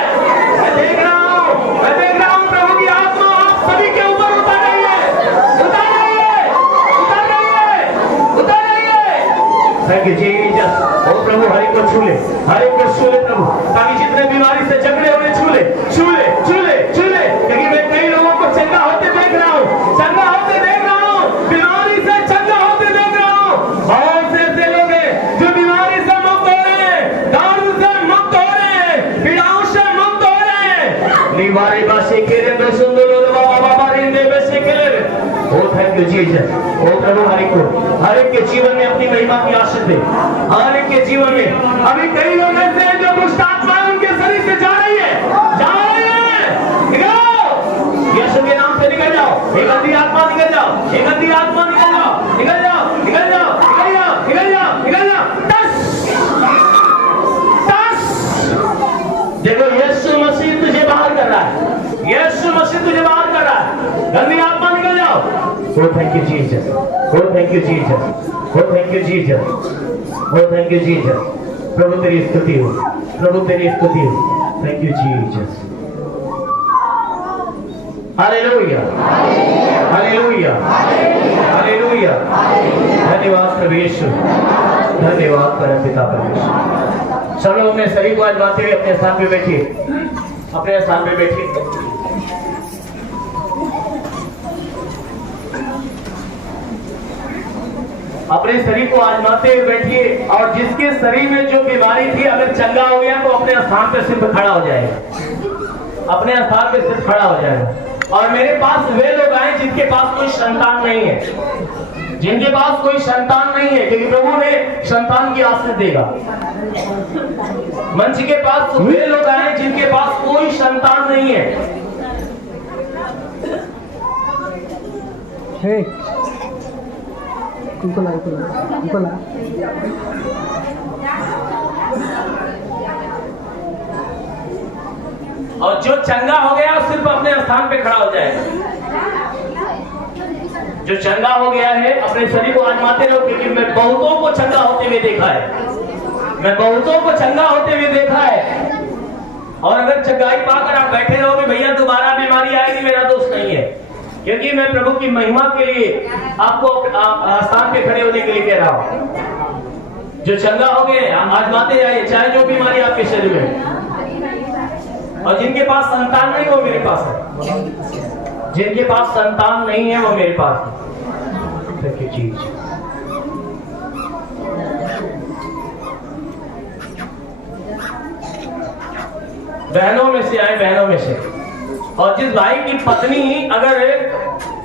मैं देख रहा हूँ, मैं देख रहा हूँ प्रभु की आत्मा आप सभी के ऊपर उतर रही है, उतर रही है, उतर रही है, उतर रही है। Thank you Jesus. ओ प्रभु हर एक को छू ले, हर एक को छू ले प्रभु, ताकि जितने बीमारी से जकड़े हुए छू ले, छू ले, छू ले, छू ले। क्योंकि मैं कई लोगों को चंगा होते देख रहा हूँ, चंगा होते देख रहा हूँ, बीमारी से चंगा होते देख रहा हूँ। बहुत से ऐसे लोग हैं जो बीमारी से मुक्त हो रहे हैं, दारू से मुक्त हो रहे हैं, पीड़ाओं से मुक्त हो रहे हैं। निवारी बासी केरे दो सुंदर बाबा बाबा रिंदे बेसे केले। ओ थैंक यू जीसस। ओ प्रभु हर एक को, हर एक के जीवन में अपनी महिमा की आशीष दे, हर एक के जीवन में। अभी कई लोग ऐसे हैं जो दुष्ट आत्माएं उनके शरीर से जा रही है, जा रही है। निकलो, यीशु के नाम से निकल जाओ। एक गंदी आत्मा निकल जाओ, एक गंदी आत्मा निकल जाओ, निकल जाओ, निकल जाओ, निकल जाओ, निकल जाओ, निकल जाओ। टस, टस। देखो यीशु मसीह तुझे बाहर कर रहा है, यीशु मसीह तुझे बाहर कर रहा है। गंदी आत्मा निकल जाओ। Oh thank you Jesus. Oh thank you Jesus. Oh thank you Jesus. Oh thank you Jesus. प्रभु तेरी स्तुति हो, प्रभु तेरी स्तुति हो। Thank you Jesus. Hallelujah. Hallelujah. Hallelujah. धन्यवाद प्रभु यीशु, धन्यवाद परमपिता परमेश्वर। सब लोग अपने शरीर को आजमाते हुए अपने स्थान पे बैठिए, अपने स्थान पे बैठिए। अपने शरीर को आजमाते हुए बैठिए, और जिसके शरीर में जो बीमारी थी अगर चंगा हो गया तो अपने स्थान पे सिर्फ खड़ा हो जाएगा, अपने स्थान पे सिर्फ खड़ा हो जाएगा। और मेरे पास वे लोग आए जिनके पास कोई संतान नहीं है, जिनके पास कोई संतान नहीं है, क्योंकि प्रभु ने संतान की आशीष देगा। मंच के पास वे लोग आए जिनके पास कोई संतान नहीं है। और जो चंगा हो गया सिर्फ अपने स्थान पे खड़ा हो जाएगा। जो चंगा हो गया है अपने शरीर को आजमाते रहो, क्योंकि मैं बहुतों को चंगा होते हुए देखा है, मैं बहुतों को चंगा होते हुए देखा है। और अगर चंगाई पाकर आप बैठे रहोगे भैया दोबारा बीमारी आएगी, मेरा दोस्त नहीं है, क्योंकि मैं प्रभु की महिमा के लिए आपको स्थान पे खड़े होने के लिए कह रहा हूं। जो चंगा हो गए आजमाते जाइए, चाहे जो बीमारी आपके शरीर में। और जिनके पास संतान नहीं वो मेरे पास है, जिनके पास संतान नहीं है वो मेरे पास है। चीज बहनों में से आए, बहनों में से। और जिस भाई की पत्नी अगर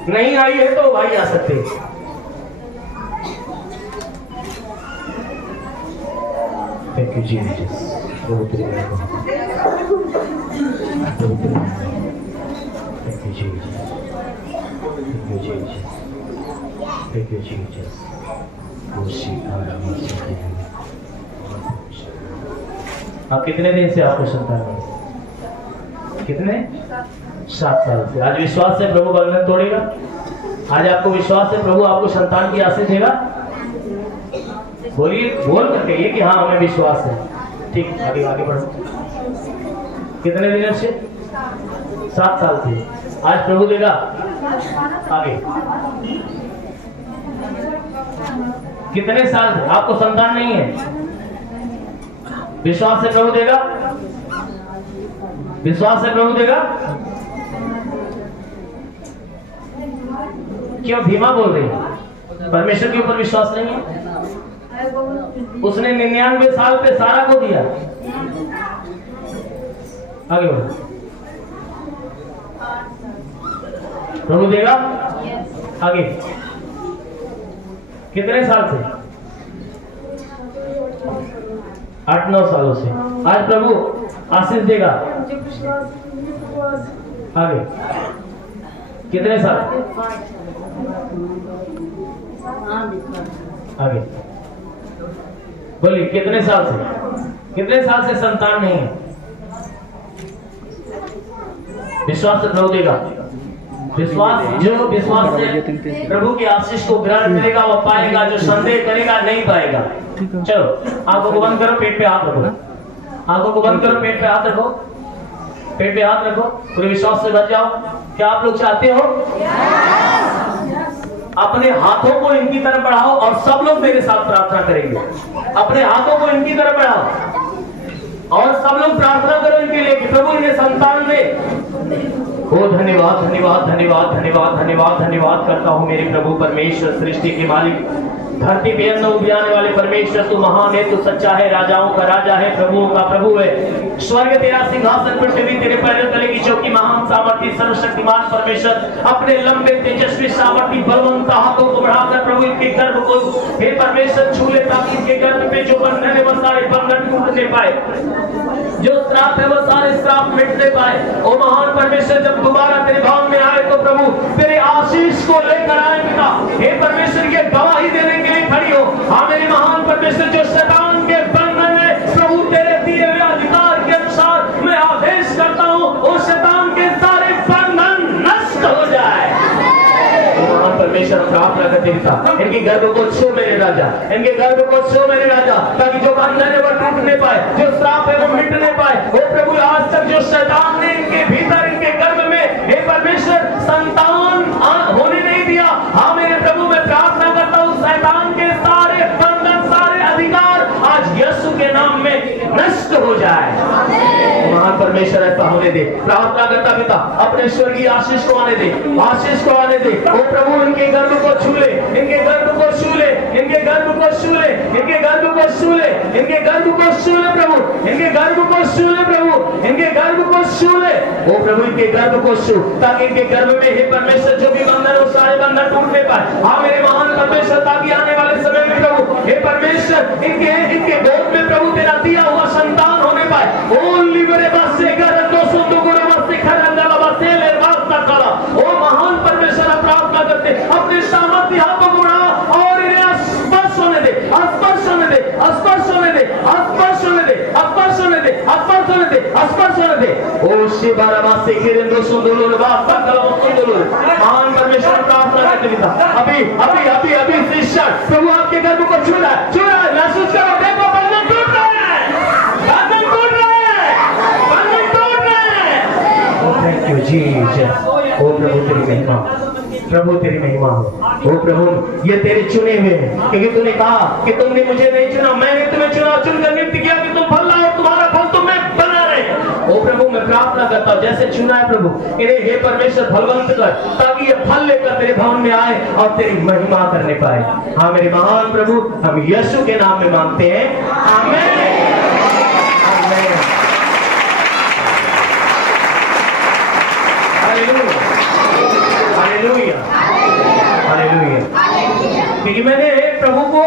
नहीं आई है तो भाई आ सकते हैं। Thank you Jesus. आप कितने दिन से आपको संतान है? कितने? 7 साल से। आज विश्वास से प्रभु बंधन तोड़ेगा। आज आपको विश्वास से प्रभु आपको संतान की आशीष देगा। बोलिए, बोल करके ये कि हाँ हमें विश्वास है। ठीक, आगे आगे बढ़ो। कितने दिनों से? 7 साल से। आज प्रभु देगा। आगे कितने साल से आपको संतान नहीं है? विश्वास से प्रभु देगा। विश्वास से प्रभु देगा। क्यों भीमा बोल रही है? परमेश्वर के ऊपर विश्वास नहीं है। उसने 99 साल पे सारा को दिया। आगे बढ़ो। प्रभु देगा। आगे कितने साल से? 8-9 सालों से। आज प्रभु आशीष देगा। आगे कितने साल? आगे बोलिए, कितने साल से? कितने साल से संतान नहीं है? विश्वास से प्रभु देगा। विश्वास, जो विश्वास से प्रभु की आशीष को ग्रहण करेगा वो पाएगा, जो संदेह करेगा नहीं पाएगा। चलो आंखों को बंद करो, पेट पे हाथ रखो। आंखों को बंद करो, पेट पे हाथ रखो। पेट पे हाथ रखो, पूरे विश्वास से भर जाओ। क्या आप लोग चाहते हो? अपने हाथों को इनकी तरफ बढ़ाओ और सब लोग मेरे साथ प्रार्थना करेंगे। अपने हाथों को इनकी तरफ बढ़ाओ और सब लोग प्रार्थना करो इनके लिए कि प्रभु इन्हें संतान दे। ओ धन्यवाद धन्यवाद धन्यवाद धन्यवाद धन्यवाद धन्यवाद करता हूँ मेरे प्रभु परमेश्वर, सृष्टि के मालिक, धरती पे अन्न उगाने वाले परमेश्वर। तू महान है, तू सच्चा है, राजाओं का राजा है, प्रभुओं का प्रभु है। स्वर्ग तेरा सिंहासन, पृथ्वी तेरे पैरों तले की चौकी। महान सामर्थी सर्वशक्तिमान परमेश्वर अपने लंबे तेजस्वी सामर्थी बलवंत हाथों को बढ़ाकर प्रभु इनके गर्भ को हे परमेश्वर छू ले, ताकि इनके गर्भ पे जो बंधन है वो सारे बंधन टूटने पाए, जो श्राप है वो सारे श्राप मिटने पाए। ओ महान परमेश्वर, जब दोबारा तेरे भाव में आए तो प्रभु तेरे आशीष को लेकर आएगा। हे परमेश्वर, ये गवाही देने के लिए खड़ी हो। हाँ मेरे महान परमेश्वर, जो शैतान के बंधन है प्रभु तेरे दिए हुए अधिकार के अनुसार मैं आदेश करता हूँ, उस शैतान के सारे बंधन नष्ट हो जाए। महान परमेश्वर, प्रार्थना करते पिता, इनके गर्भ को छू मेरे राजा, इनके गर्भ को छू मेरे राजा, ताकि जो बंधन है वो टूटने पाए, जो श्राप है वो मिटने पाए। ओ प्रभु, आज तक जो शैतान ने इनके भीतर, इनके गर्भ में हे परमेश्वर संतान होने नहीं दिया, हाँ मेरे प्रभु मैं प्रार्थना करता हूँ शैतान के सारे बंधन, सारे अधिकार आज यीशु के नाम में नष्ट हो जाए। महान परमेश्वर ऐसा होने दे। प्रार्थना करता पिता, अपने स्वर्गीय आशीष को आने दे, आशीष को आने दे। ओ प्रभु इनके गर्भ को छू ले, इनके गर्भ को छू ले, इनके गर्भ को छू ले, इनके गर्भ को छू ले, इनके गर्भ को छू ले प्रभु, इनके गर्भ को छू ले प्रभु, इनके गर्भ को छू ले। ओ प्रभु इनके गर्भ को छू, ताकि इनके गर्भ में हे परमेश्वर जो भी बंधन हो सारे बंधन टूटने पाए। हाँ मेरे महान परमेश्वर, ताकि आने वाले समय में प्रभु हे परमेश्वर इनके गोद में प्रभु तेरा दिया हुआ संतान होने पाए। ओ लिबरे बसे कर दो सुंदो गुरे बसे खरंदा बसे ले वास्ता करा। ओ महान परमेश्वर, प्रार्थना करते अपने सामर्थ्य हाथों को बढ़ा और इन्हें स्पर्श होने दे, स्पर्श होने दे, स्पर्श होने दे, स्पर्श होने दे, स्पर्श होने दे, स्पर्श होने दे, स्पर्श होने दे। ओ शिवरामा से किरेंद्र सुंदर बात संकल्प सुंदर महान परमेश्वर प्रार्थना करते पिता अभी अभी अभी अभी शिष्य प्रभु आपके गर्भ को छू रहा है महसूस करो देखो बंधन टूट रहा है बंधन टूट रहा है बंधन टूट रहा है। Thank you Jesus. ओ प्रभु तेरी महिमा प्रभु तेरी महिमा हो। ओ प्रभु ये तेरे चुने हुए हैं क्योंकि तूने कहा कि तुमने मुझे नहीं चुना मैंने तुम्हें चुना चुनकर नियुक्त किया कि तुम फल लाओ तुम्हारा फल तुम्हें बना रहे। ओ प्रभु मैं प्रार्थना करता हूँ जैसे चुना है प्रभु इन्हें हे परमेश्वर फलवंत कर ताकि ये फल लेकर तेरे भवन में आए और तेरी महिमा करने पाए। हाँ मेरे महान प्रभु हम यीशु के नाम में मांगते हैं आमीन आमीन। Hallelujah hallelujah hallelujah. क्योंकि मैंने प्रभु को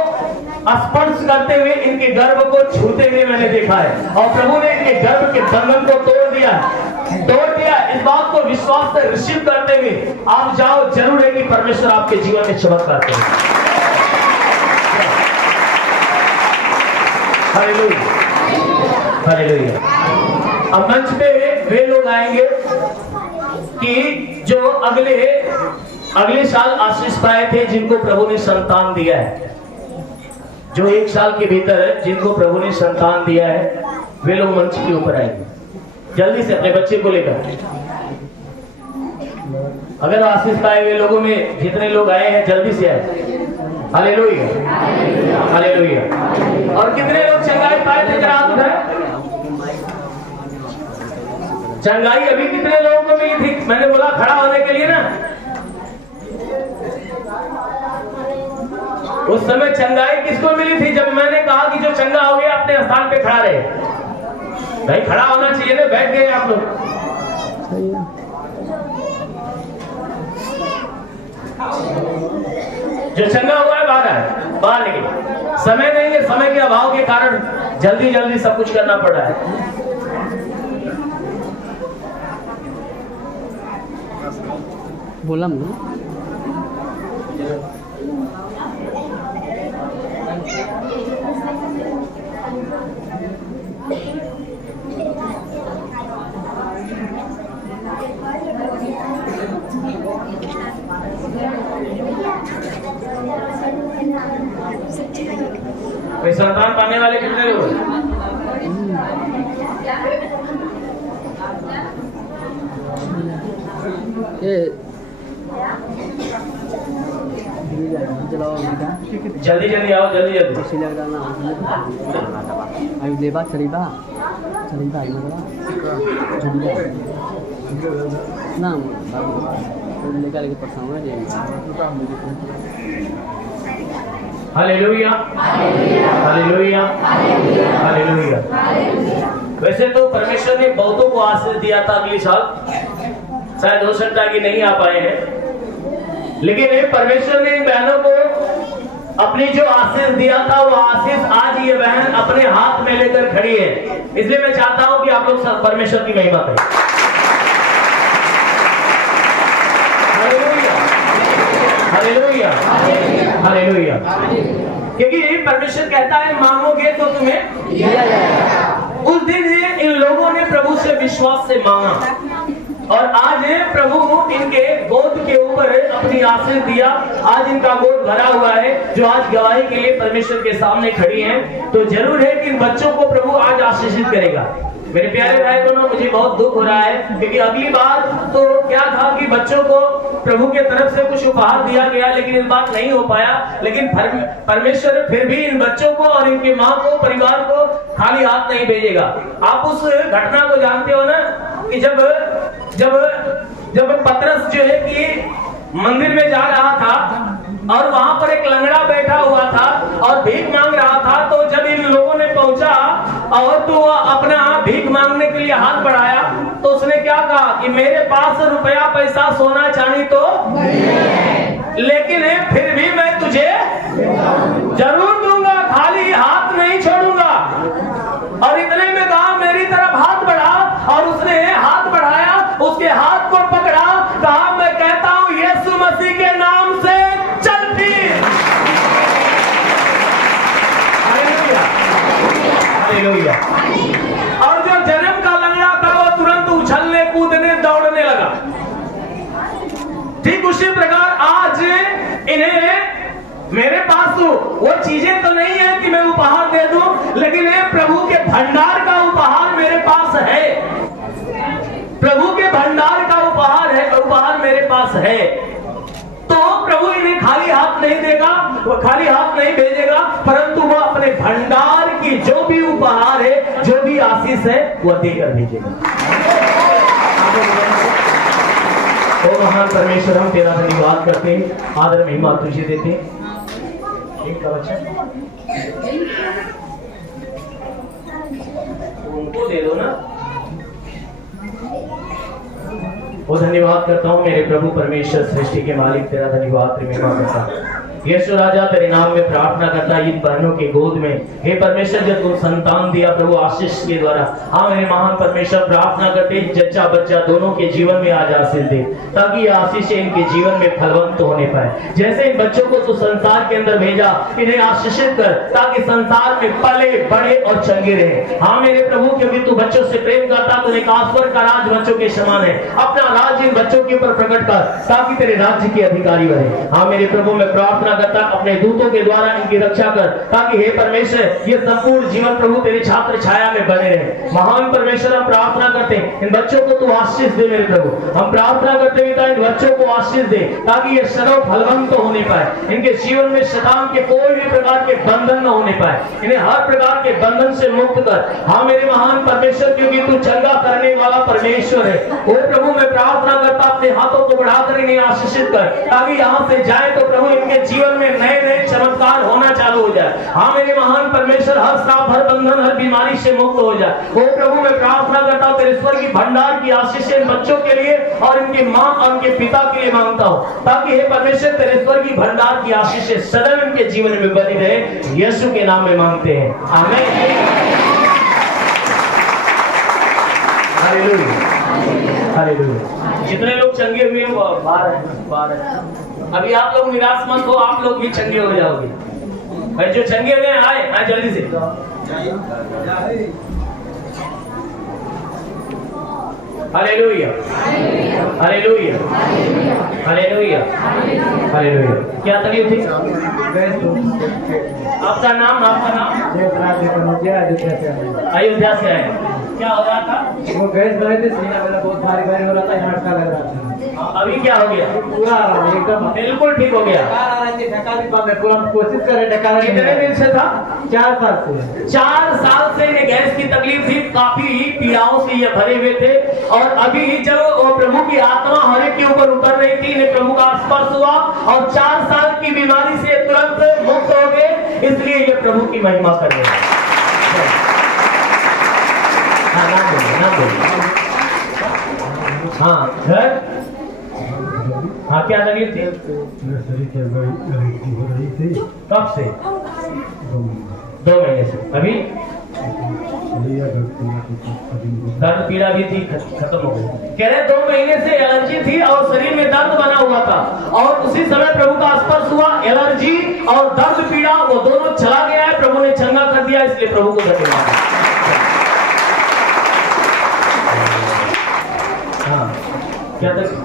स्पर्श करते हुए इनके गर्भ को छूते हुए मैंने देखा है और प्रभु ने इनके गर्भ के बंधन को तोड़ दिया। इस बात को विश्वास से रिसीव करते हुए आप जाओ जरूर है कि परमेश्वर आपके जीवन में चमत्कार करेगा। Hallelujah hallelujah. अब मंच पे वे लोग आएंगे कि जो अगले साल आशीष पाए थे जिनको प्रभु ने संतान दिया है जो 1 साल के भीतर जिनको प्रभु ने संतान दिया है वे लोग मंच के ऊपर आएंगे जल्दी से अपने बच्चे को लेकर। अगर आशीष पाए हुए लोगों में जितने लोग आए हैं जल्दी से आए। Hallelujah hallelujah. और कितने लोग चंगाई पाए थे जरा हाथ उठाएं। चंगाई अभी कितने लोगों को मिली थी मैंने बोला खड़ा होने के लिए ना उस समय चंगाई किसको मिली थी जब मैंने कहा कि जो चंगा हो गया अपने स्थान पे खड़ा रहे। भाई खड़ा होना चाहिए ना बैठ गए आप लोग। जो चंगा हुआ है बाहर निकले। समय नहीं है समय के अभाव के कारण जल्दी जल्दी सब कुछ करना पड़ रहा है। बोला मैं भाई संतान पाने वाले कितने लोग जल्दी जल्दी आओ जल्दी जल्दी। ayo lebat cerita ini nah legal lagi bersama aja hallelujah hallelujah hallelujah. वैसे तो परमेश्वर ने बहुतों को आशीष दिया था अगले साल शायद हो सकता है कि नहीं आ पाए हैं लेकिन परमेश्वर ने इन बहनों को अपनी जो आशीष दिया था वो आशीष आज ये बहन अपने हाथ में लेकर खड़ी है। इसलिए मैं चाहता हूं कि आप लोग परमेश्वर की महिमा करें। Hallelujah hallelujah hallelujah. क्योंकि परमेश्वर कहता है मांगोगे तो तुम्हें दिया जाएगा। उस दिन इन लोगों ने प्रभु से विश्वास से मांगा और आज प्रभु इनके गोद के ऊपर अपनी आशीष दिया। आज इनका गोद भरा हुआ है जो आज गवाही के लिए परमेश्वर के सामने खड़ी हैं। तो जरूर है कि इन बच्चों को प्रभु आज आशीषित करेगा। मेरे प्यारे भाई बहनों मुझे बहुत दुख हो रहा है क्योंकि अगली बार तो क्या था कि बच्चों को प्रभु के तरफ से कुछ उपहार दिया गया लेकिन इस बार नहीं हो पाया। लेकिन परमेश्वर फिर भी इन बच्चों को और इनकी माँ को परिवार को खाली हाथ नहीं भेजेगा। आप उस घटना को जानते हो ना कि जब पतरस जो है कि मंदिर में जा रहा था और वहां पर एक लंगड़ा बैठा हुआ था और भीख मांग रहा था। तो जब इन लोगों ने पहुंचा और तो अपना भीख मांगने के लिए हाथ बढ़ाया तो उसने क्या कहा कि मेरे पास रुपया पैसा सोना चांदी तो नहीं है लेकिन फिर भी मैं तुझे जरूर दूंगा खाली हाथ नहीं छोड़ूंगा। और इतने में कहा मेरी तरफ हाथ बढ़ा और उसने हाथ बढ़ाया उसके हाथ को पकड़ा कहा मैं कहता हूं यीशु मसीह के नाम से चल फिर। Hallelujah hallelujah. और जो जन्म का लंगड़ा वस्तु, वो चीजें तो नहीं है कि मैं उपहार दे दूं, लेकिन ये प्रभु के भंडार का उपहार मेरे पास है। प्रभु के भंडार का उपहार मेरे पास है। तो प्रभु इन्हें खाली हाथ नहीं देगा, वो खाली हाथ नहीं भेजेगा, परंतु वो अपने भंडार की जो भी उपहार है, जो भी आशीष है, वो देकर भेजेगा। ओ महान परमेश्वर, हम तेरा धन्यवाद करते हैं, आदर महिमा तुझे देते हैं। एक का वचन उनको दे दो ना। वो धन्यवाद करता हूँ मेरे प्रभु परमेश्वर, सृष्टि के मालिक, तेरा धन्यवाद तेरी महिमा करता हूँ। यीशु राजा तेरे नाम में प्रार्थना करता इन बहनों के गोद में, हे परमेश्वर जब तुम संतान दिया प्रभु आशीष के द्वारा, हाँ मेरे महान परमेश्वर प्रार्थना करते जच्चा बच्चा दोनों के जीवन में आज आशीष दे, ताकि ये आशीष इनके जीवन में फलवंत होने पाए। जैसे इन बच्चों को तू संसार के अंदर भेजा, इन्हें आशीषित कर ताकि संसार में पले बड़े और चंगे रहे। हाँ मेरे प्रभु, क्योंकि तू बच्चों से प्रेम करता, तूने कास्वर का राज बच्चों के समान है, अपना राज इन बच्चों के ऊपर प्रकट कर ताकि तेरे राज्य के अधिकारी बने। हाँ मेरे प्रभु, मैं प्रार्थना करता अपने दूतों के द्वारा इनकी रक्षा कर, ताकि हे परमेश्वर ये संपूर्ण जीवन प्रभु तेरी छात्र छाया में बने रहे। महान परमेश्वर, हम प्रार्थना करते हैं इन बच्चों को तू आशीष दे मेरे प्रभु। हम प्रार्थना करते हैं इन बच्चों को आशीष दे, ताकि ये सदैव फलवंत होने पाए, इनके जीवन में शैतान के कोई भी प्रकार के बंधन न होने पाए, इन्हें हर प्रकार के बंधन से मुक्त कर। हाँ मेरे महान परमेश्वर, क्योंकि तू चंगा करने वाला परमेश्वर है। ओ प्रभु, मैं प्रार्थना करता अपने हाथों को बढ़ाकर इन्हें आशीषित कर, ताकि यहाँ से जाए तो प्रभु इनके जीवन में नए नए चमत्कार होना चालू हो जाए। हाँ मेरे महान परमेश्वर, हर श्राप, हर बंधन, हर बीमारी से मुक्त हो जाए। ओ प्रभु, मैं प्रार्थना करता हूँ तेरे स्वर्गीय भंडार की आशीष इन बच्चों के लिए और इनकी माँ और इनके पिता के लिए मांगता हूँ, ताकि हे परमेश्वर तेरे स्वर्गीय भंडार की आशीष सदैव इनके जीवन में बनी रहे। यीशु के नाम में मांगते हैं, आमीन। Hallelujah, hallelujah. जितने लोग चंगे हुए वो बाहर है। अभी आप लोग निराश मत हो, आप लोग भी चंगे हो जाओगे। भाई जो चंगे हुए आए जल्दी से। Hallelujah, hallelujah, hallelujah, hallelujah. क्या तकलीफ थी? आपका नाम? अयोध्या से आए। क्या हो रहा था? वो गैस भरे थे, सीना मेरा बहुत भारी भारी हो रहा था, यहाँ अटका लग रहा था। अभी क्या हो गया? पूरा एकदम बिल्कुल ठीक हो गया। ढका भी बंद है, पूरा कोशिश कर रहे ढका। कितने दिन से था? 4 साल से। 4 साल से इन्हें गैस की तकलीफ थी, काफी पीड़ाओं से ये भरे हुए थे। और अभी ही जब प्रभु की आत्मा हर एक के ऊपर उतर रही थी, इन्हें प्रभु का स्पर्श हुआ और 4 साल की बीमारी से तुरंत मुक्त हो गए। इसलिए ये प्रभु की महिमा कर रहे हैं। हाँ, ना बोलिए। हाँ, घर। हाँ, क्या तकलीफ थी? कब से? 2 महीने से। अभी दर्द पीड़ा भी थी, खत्म हो गई। कह रहे 2 महीने से एलर्जी थी और शरीर में दर्द बना हुआ था, और उसी समय प्रभु का स्पर्श हुआ, एलर्जी और दर्द पीड़ा वो दोनों चला गया है। प्रभु ने चंगा कर दिया, इसलिए प्रभु को धन्यवाद। हाँ, क्या तकलीफ?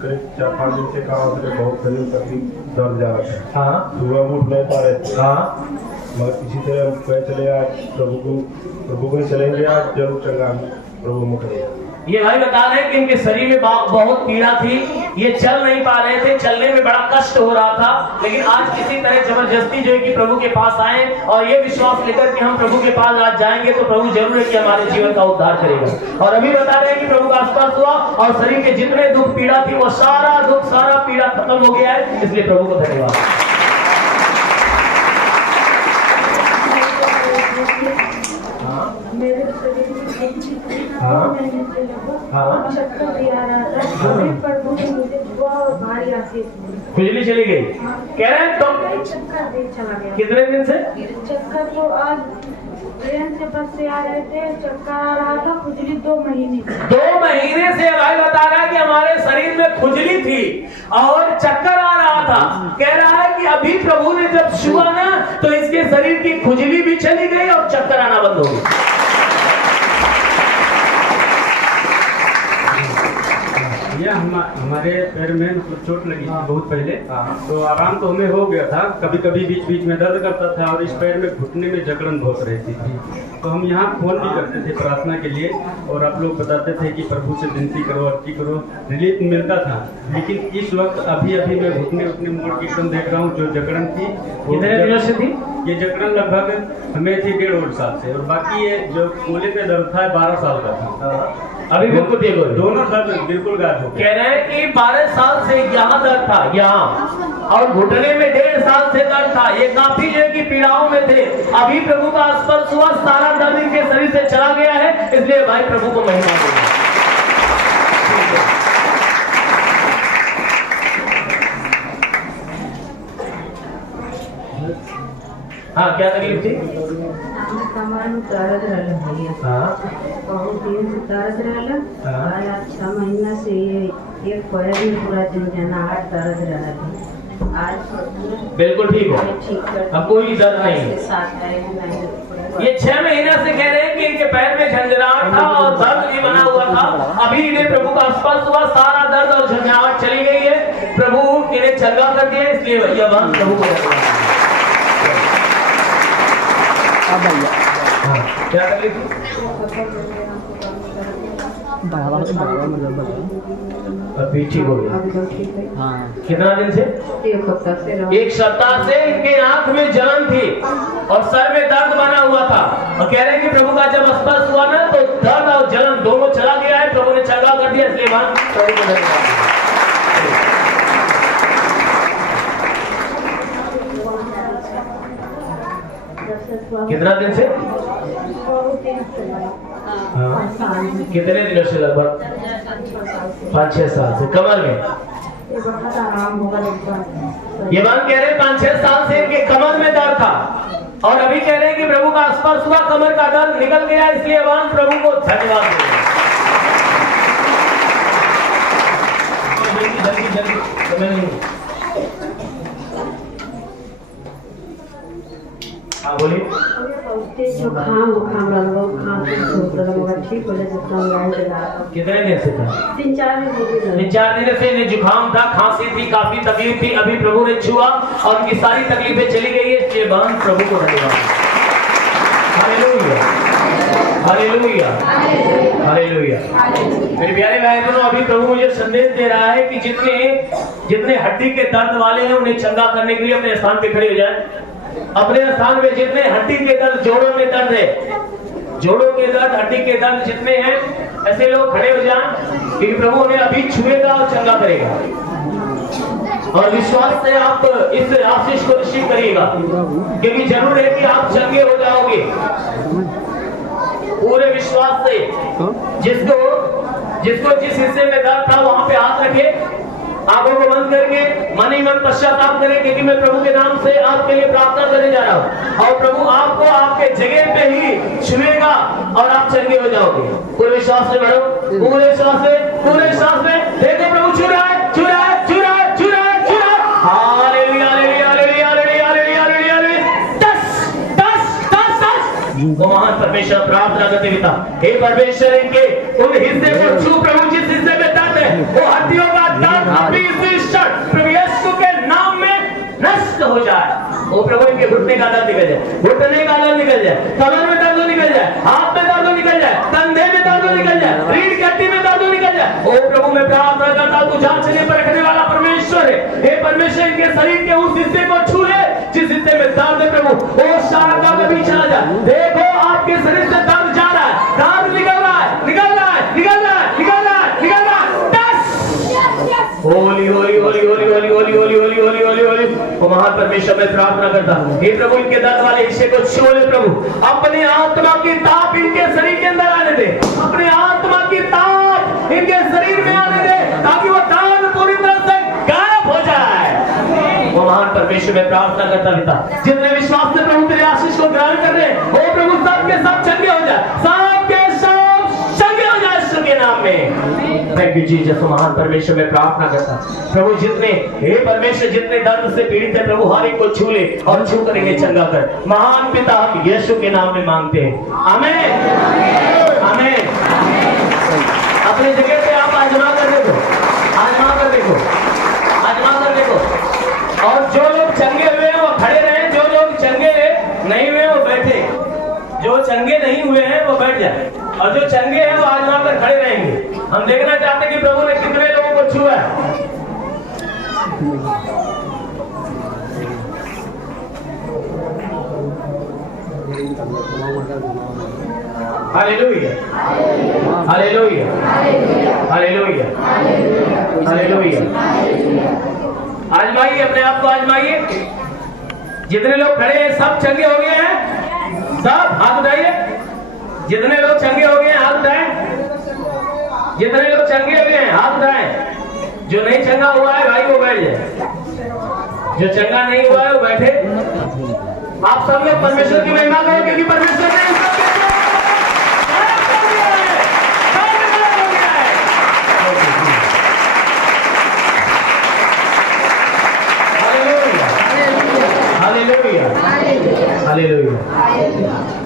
करीब 4-5 दिन से कहा बहुत शरीर तकलीफ दर्द जा रहा था। हाँ, सुबह उठ नहीं पा रहे थे। हाँ, मगर किसी तरह हम कह चले आज प्रभु को चलेंगे, आज जरूर चंगा प्रभु मुख करेगा। ये भाई बता रहे हैं कि इनके शरीर में बहुत पीड़ा थी, ये चल नहीं पा रहे थे, चलने में बड़ा कष्ट हो रहा था, लेकिन आज किसी तरह जबरदस्ती जो है कि प्रभु के पास आए और ये विश्वास लेकर कि हम प्रभु के पास आज जाएंगे तो प्रभु जरूर है कि हमारे जीवन का उद्धार करेगा। और अभी बता रहे हैं कि प्रभु का स्पर्श हुआ और शरीर के जितने दुख पीड़ा थी वो सारा दुख, सारा पीड़ा खत्म हो गया है, इसलिए प्रभु को धन्यवाद। मेरे शरीर में चक्कर भी आ रहा था, प्रभु ने मुझे बहुत भारी आशीष दी। खुजली चली गई। कह रहे हैं तो चक्कर भी चला गया। कितने दिन से? चक्कर तो आज ट्रेन से बस से आ रहे थे, चक्कर आ रहा था, खुजली 2 महीने। 2 महीने से भाई बता रहा है कि हमारे शरीर में खुजली थी और चक्कर आ रहा था। कह रहा है कि अभी प्रभु ने जब छुआ ना तो इसके शरीर की खुजली भी चली गई और चक्कर आना बंद हो गई। भैया हमारे पैर में मतलब चोट लगी थी बहुत पहले। तो आराम तो हमें हो गया था, कभी कभी बीच बीच में दर्द करता था और इस पैर में घुटने में जकड़न बहुत रहती थी। तो हम यहाँ फोन भी करते थे प्रार्थना के लिए और आप लोग बताते थे कि प्रभु से विनती करो, अर्जी करो, रिलीफ मिलता था। लेकिन इस वक्त अभी मैं घुटने उतने मोड़ के एकदम देख रहा हूँ, जो जकड़न थी कितने दिनों से थी? ये जकड़न लगभग हमें थी 1.5 साल से, और बाकी ये जो कोले पे दर्द था 12 साल का था। अभी बिल्कुल ठीक हो गए? दोनों दर्द बिल्कुल गायब हो गए। कह रहे हैं कि 12 साल से यहाँ दर्द था, यहाँ, और घुटने में 1.5 साल से दर्द था। ये काफी जो है कि पीड़ाओं में थे। अभी प्रभु का स्पर्श हुआ, सारा दर्द इनके शरीर से चला गया है। इसलिए भाई प्रभु को महिमा दें। हाँ, क्या तकलीफ थी? कमर में दर्द रहल भैया, बहुत दिन से दर्द रहल। आज 6 महीना से ये एक पैर में पूरा झंझनाहट दर्द रहल। आज बिल्कुल ठीक हो, ठीक कर अब कोई दर्द नहीं। ये 6 महीना से कह रहे हैं कि इनके पैर में झंझनाहट था और दर्द भी बना हुआ था। अभी इन्हें प्रभु का स्पर्श हुआ, सारा दर्द और झंझनाहट चली गई है। प्रभु इन्हें चंगा कर दिया। इसलिए भैया वहां प्रभु को धन्यवाद। क्या तकलीफ थी? अभी ठीक हो गया। हाँ, कितना दिन से? 1 सप्ताह से इनके आंख में जलन थी और सर में दर्द बना हुआ था, और कह रहे हैं कि प्रभु का जब स्पर्श हुआ ना तो दर्द और जलन दोनों चला गया है। प्रभु ने चंगा कर दिया। इसलिए वहां प्रभु को धन्यवाद। कितना दिन से? कितने दिनों से? लगभग 5-6 साल से। कमर में ये बात कह रहे हैं 5-6 साल से इनके कमर में दर्द था, और अभी कह रहे हैं कि प्रभु का स्पर्श हुआ, कमर का दर्द निकल गया। इसलिए वहां प्रभु को धन्यवाद दें। जल्दी हाँ बोलिए। जुकाम ठीक हो जाए। कितने दिन से था? 3-4 दिन से इन्हें जुकाम था, खांसी थी, काफी तकलीफ थी। अभी प्रभु ने छुआ और उनकी सारी तकलीफें चली गई है। इसलिए बहन प्रभु को धन्यवाद। Hallelujah, hallelujah, hallelujah. मेरे प्यारे भाई बहनों, अभी प्रभु मुझे संदेश दे रहा है कि जितने हड्डी के दर्द वाले हैं उन्हें चंगा करने के लिए अपने स्थान पे खड़े हो जाए। अपने स्थान में जितने हड्डी के दर्द, जोड़ों में दर्द है, जोड़ों के दर्द, हड्डी के दर्द जितने हैं, ऐसे लोग खड़े हो जाएं, क्योंकि प्रभु उन्हें अभी छुएगा और चंगा करेगा। और विश्वास से आप इस आशीष को रिसीव करिएगा, क्योंकि जरूर है कि आप चंगे हो जाओगे पूरे विश्वास से। जिसको जिस हिस्से में दर्द था वहां पे हाथ रखे, आंखों को बंद करके मन ही मन पश्चाताप करें, क्योंकि मैं प्रभु के नाम से आपके लिए प्रार्थना करने जा रहा हूँ, और प्रभु आपको आपके जगह पे ही छुएगा और आप चंगे हो जाओगे। पूरे विश्वास से बढ़ो, पूरे विश्वास से देखो प्रभु छू रहा है, छू रहा है, छू रहा है, छू रहा है, छू रहा है। Hallelujah, hallelujah, hallelujah, hallelujah, hallelujah, hallelujah, hallelujah. 10 वो महान परमेश्वर प्रार्थना करते पिता, हे परमेश्वर इनके उन हिस्से को छू प्रभु, जिस हिस्से में दर्द है वो हड्डियों का दर्द अभी इस प्रभु यीशु के नाम में नष्ट हो जाए। वो प्रभु इनके घुटने का दर्द निकल जाए, घुटने का दर्द निकल जाए, कमर में दर्द निकल जाए, हाथ में दर्द निकल जाए, कंधे में दर्द निकल जाए, रीढ़ की हड्डी में दर्द निकल जाए। ओ प्रभु मैं प्रार्थना करता हूं, तू जांचने परखने वाला परमेश्वर है। हे परमेश्वर इनके शरीर के उस हिस्से को छू ले जिस हिस्से में दर्द है प्रभु, वो शारदा में भी चला जाए। देखो आपके शरीर से दर्द जा रहा है, दर्द निकल रहा है, निकल रहा है, निकल रहा है, निकल रहा है, निकल रहा है। होली होली होली होली होली होली होली होली होली होली होली। वो महान परमेश्वर में प्रार्थना करता हूं, हे प्रभु इनके दर्द वाले हिस्से को छू ले प्रभु, अपनी आत्मा की ताप इनके शरीर के अंदर आने दे, अपनी आत्मा की ताप इनके शरीर में आने दे, ताकि वो दर्द पूरी तरह से गायब हो जाए। वो महान परमेश्वर में प्रार्थना करता पिता, जितने विश्वास से प्रभु तेरे आशीष को ग्रहण कर रहे हैं, वो प्रभु सबके सब चंगे हो जाए, सबके सब चंगे हो जाए यीशु के नाम में। Thank you Jesus. महान परमेश्वर में प्रार्थना करता प्रभु, जितने हे परमेश्वर जितने दर्द से पीड़ित है प्रभु, हर एक को छू ले और छू कर इन्हें चंगा कर। महान पिता हम यीशु के नाम में मांगते हैं, आमीन, आमीन। अपनी जगह पे आप आजमा कर देखो। देखो, आजमा कर देखो। और जो लोग चंगे हुए हैं वो खड़े रहे, जो लोग चंगे नहीं हुए वो बैठे। जो चंगे नहीं हुए हैं वो बैठ जाए, और जो चंगे हैं वो आजमा कर खड़े रहेंगे। हम देखना चाहते हैं कि प्रभु ने कितने लोगों को छुआ है। Hallelujah, hallelujah, hallelujah, hallelujah. आजमाइए, अपने आप को आजमाइए। जितने लोग खड़े हैं सब चंगे हो गए हैं, सब हाथ उठाइए। जितने लोग चंगे हो गए हैं हाथ उठाएं। जितने लोग चंगे हुए हैं हाथ उठाएं। जो नहीं चंगा हुआ है भाई वो बैठ जाए, जो चंगा नहीं हुआ है वो बैठे। आप सब लोग परमेश्वर की महिमा करो, क्योंकि परमेश्वर ने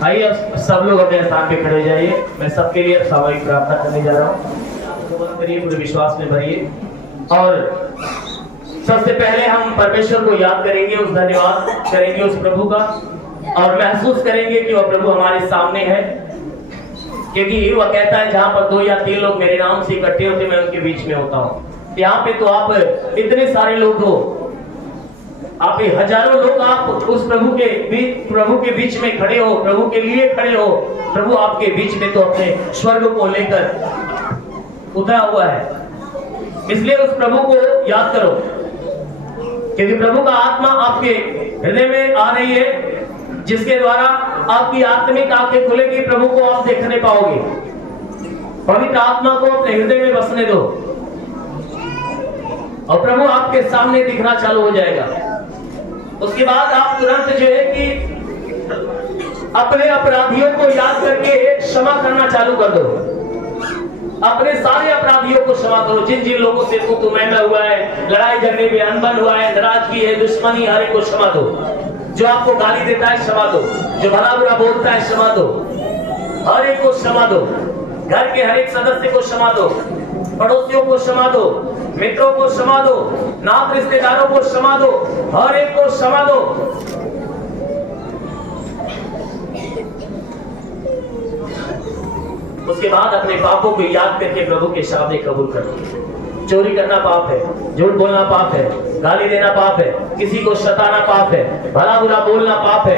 आइए अब सब लोग अपने स्थान पे खड़े हो जाइए। मैं सबके लिए सामूहिक प्रार्थना करने जा रहा हूँ। करिए, पूरे विश्वास में भरिए। और सबसे पहले हम परमेश्वर को याद करेंगे, उस धन्यवाद करेंगे उस प्रभु का, और महसूस करेंगे कि वह प्रभु हमारे सामने है। क्योंकि वह कहता है जहां पर 2 या 3 लोग मेरे नाम से इकट्ठे होते मैं उनके बीच में होता हूँ। यहाँ पे तो आप इतने सारे लोग हो, आप हजारों लोग आप उस प्रभु के बीच में खड़े हो, प्रभु के लिए खड़े हो। प्रभु आपके बीच में तो अपने स्वर्ग को लेकर उतरा हुआ है। इसलिए उस प्रभु को याद करो, क्योंकि प्रभु का आत्मा आपके हृदय में आ रही है, जिसके द्वारा आपकी आत्मिक आंखें खुलेगी, प्रभु को आप देखने पाओगे। पवित्र आत्मा को अपने हृदय में बसने दो और प्रभु आपके सामने दिखना चालू हो जाएगा। उसके बाद आप तुरंत जो है कि अपने अपराधियों को याद करके क्षमा करना चालू कर दो। अपने सारे अपराधियों को क्षमा करो। जिन जिन लोगों से तू महंगा हुआ है, लड़ाई झगड़े में अनबन हुआ है, नाराजगी है, दुश्मनी, हर एक को क्षमा दो। जो आपको गाली देता है क्षमा दो, जो भला बुरा बोलता है क्षमा दो, हर एक को क्षमा दो। घर के हर एक सदस्य को क्षमा दो, पड़ोसियों को क्षमा दो, मित्रों को क्षमा दो, नात रिश्तेदारों को क्षमा दो, हर एक को क्षमा दो। उसके बाद अपने पापों को याद करके प्रभु के सामने कबूल करो। चोरी करना पाप है, झूठ बोलना पाप है, गाली देना पाप है, किसी को सताना पाप है, भला बुरा बोलना पाप है,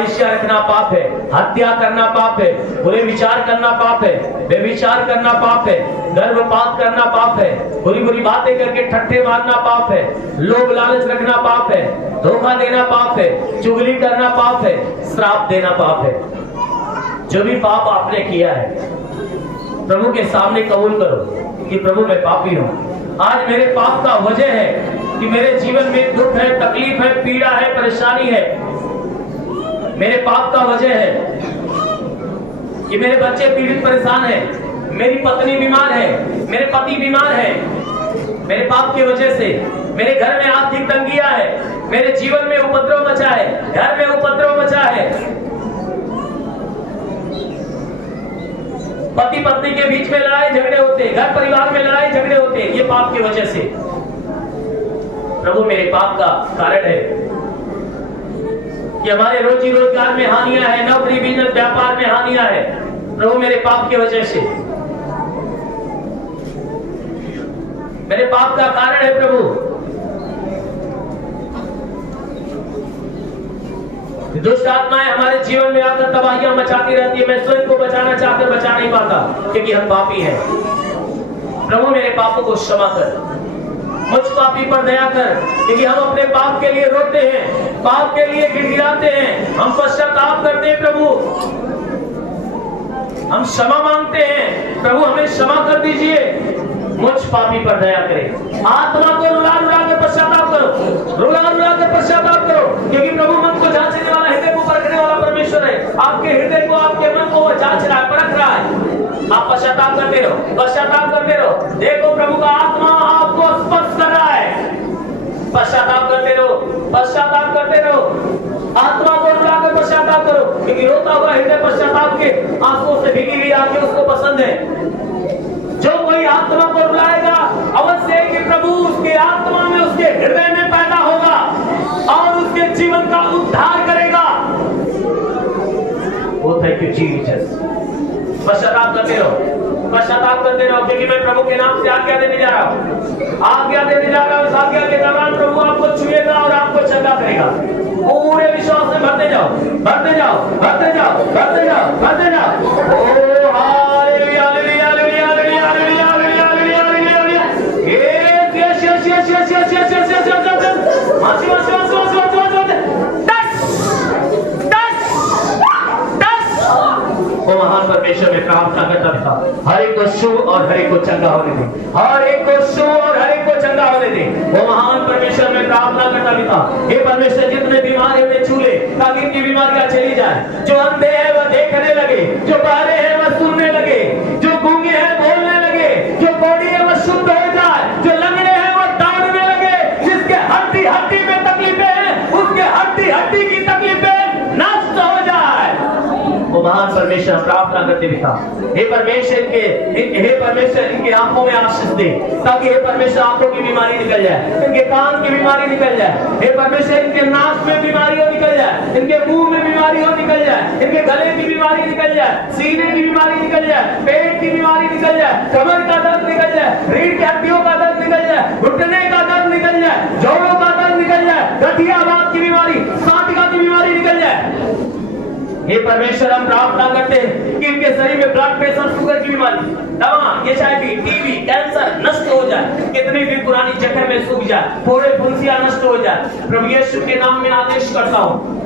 ईर्ष्या रखना पाप है, हत्या करना पाप है, बुरे विचार करना पाप है, व्यभिचार करना पाप है, गर्भपात करना पाप है, बुरी बुरी बातें करके ठट्ठे मारना पाप है, लोभ लालच रखना पाप है, धोखा देना पाप है, चुगली करना पाप है, श्राप देना पाप है। जो भी पाप आपने किया है प्रभु के सामने कबूल करो कि प्रभु मैं पापी हूँ। आज मेरे पाप का वजह है कि मेरे जीवन में दुख है, तकलीफ है, पीड़ा है, परेशानी है। मेरे पाप का वजह है कि मेरे बच्चे पीड़ित परेशान हैं, मेरी पत्नी बीमार है, मेरे पति बीमार है। मेरे पाप की वजह से मेरे घर में आर्थिक तंगियां है, मेरे जीवन में उपद्रव मचा है, घर में उपद्रव मचा है, पति पत्नी के बीच में लड़ाई झगड़े होते, घर परिवार में लड़ाई झगड़े होते, ये पाप की वजह से। प्रभु मेरे पाप का कारण है कि हमारे रोजी रोजगार में हानियां है, नौकरी बिजनेस व्यापार में हानियां है। प्रभु मेरे पाप की वजह से, मेरे पाप का कारण है प्रभु। दुष्ट आत्माएं हमारे जीवन में आकर तबाहियां मचाती रहती है। मैं स्वयं को बचाना चाहकर बचा नहीं पाता क्योंकि हम पापी हैं। प्रभु मेरे पापों को क्षमा कर, मुझ पापी पर दया कर, क्योंकि हम अपने पाप के लिए रोते हैं, पाप के लिए गिड़गिड़ाते हैं, हम पश्चाताप करते हैं। प्रभु हम क्षमा मांगते हैं, प्रभु हमें क्षमा कर दीजिए। मुझ पापी पर दया करें। आत्मा को रुला रुला के पश्चाताप करो, रुला रुला के पश्चाताप करो, क्योंकि प्रभु मन को जांचने वाला, हृदय को परखने वाला परमेश्वर है। आपके हृदय को, आपके मन को वो जांच रहा है, परख रहा है। आप पश्चाताप करते रहो, पश्चाताप करते रहो। देखो प्रभु का आत्मा आपको स्पर्श कर रहा है। पश्चाताप करते रहो, पश्चाताप करते रहो। आत्मा को रुला के पश्चाताप करो, क्योंकि रोता हुआ हृदय पश्चाताप के आंसुओं से भीगी हुई आंखें उसको पसंद है। जो कोई आत्मा को रुलाएगा अवश्य कि प्रभु प्रभु उसके आत्मा में, उसके हृदय में पैदा होगा और उसके जीवन का उद्धार करेगा। ओ थैंक यू जीसस। पश्चाताप करते रहो, पश्चाताप करते रहो, क्योंकि मैं प्रभु के नाम से आज्ञा देने जा रहा हूँ, आज्ञा देने जा रहा हूँ। इस आज्ञा के दौरान प्रभु आपको छुएगा और आपको चंगा करेगा। पूरे विश्वास से भरते जाओ, भरते जाओ, भरते जाओ, भरते जाओ, भरते जाओ। Oh hallelujah, hallelujah, hallelujah, hallelujah, hallelujah, hallelujah, hallelujah, hallelujah. Yes yes yes yes yes yes yes yes yes yes. मासी मासी मासी मासी मासी मासी। ओ महान परमेश्वर में प्रार्थना करता था, हर एक को छू और हर एक को चंगा होने दे, हर एक को छू और हर एक को चंगा होने दे। ओ महान परमेश्वर में प्रार्थना करता भी था, हे परमेश्वर जितने बीमार हैं उन्हें छू ले, ताकि इनकी बीमारियां चली जाए। जो अंधे हैं वह देखने लगे, जो बहरे हैं वह सुनने लगे, जो गूंगे हैं बोलने लगे, जो कोढ़ी है वह शुद्ध हो जाए, जो लंगड़े हैं वह दौड़ने लगे, जिसके हड्डी हड्डी में तकलीफें हैं उसके हड्डी हड्डी की तकलीफें नष्ट हो जाए। वो महान परमेश्वर प्रार्थना करते भी था, हे परमेश्वर इनके आंखों में आशीष दे, ताकि हे परमेश्वर आंखों की बीमारी निकल जाए, इनके कान की बीमारी निकल जाए, हे परमेश्वर इनके नाक में बीमारी हो निकल जाए, इनके मुंह में बीमारी हो निकल जाए, इनके गले की बीमारी निकल जाए, सीने की बीमारी निकल जाए, पेट की बीमारी निकल जाए, कमर का दर्द निकल जाए, रीढ़ की हड्डियों का दर्द निकल जाए, घुटने का दर्द निकल जाए, जोड़ों का दर्द निकल जाए, गठियावात की बीमारी, साटिका की बीमारी निकल जाए। हे परमेश्वर हम प्रार्थना करते हैं कि इनके शरीर में ब्लड प्रेशर, शुगर की बीमारी, दमा, एचआईवी, टीबी, कैंसर नष्ट हो जाए, कितनी भी पुरानी जख्म में सूख जाए, फोड़े फुंसियां नष्ट हो जाए। प्रभु यीशु के नाम में आदेश करता हूँ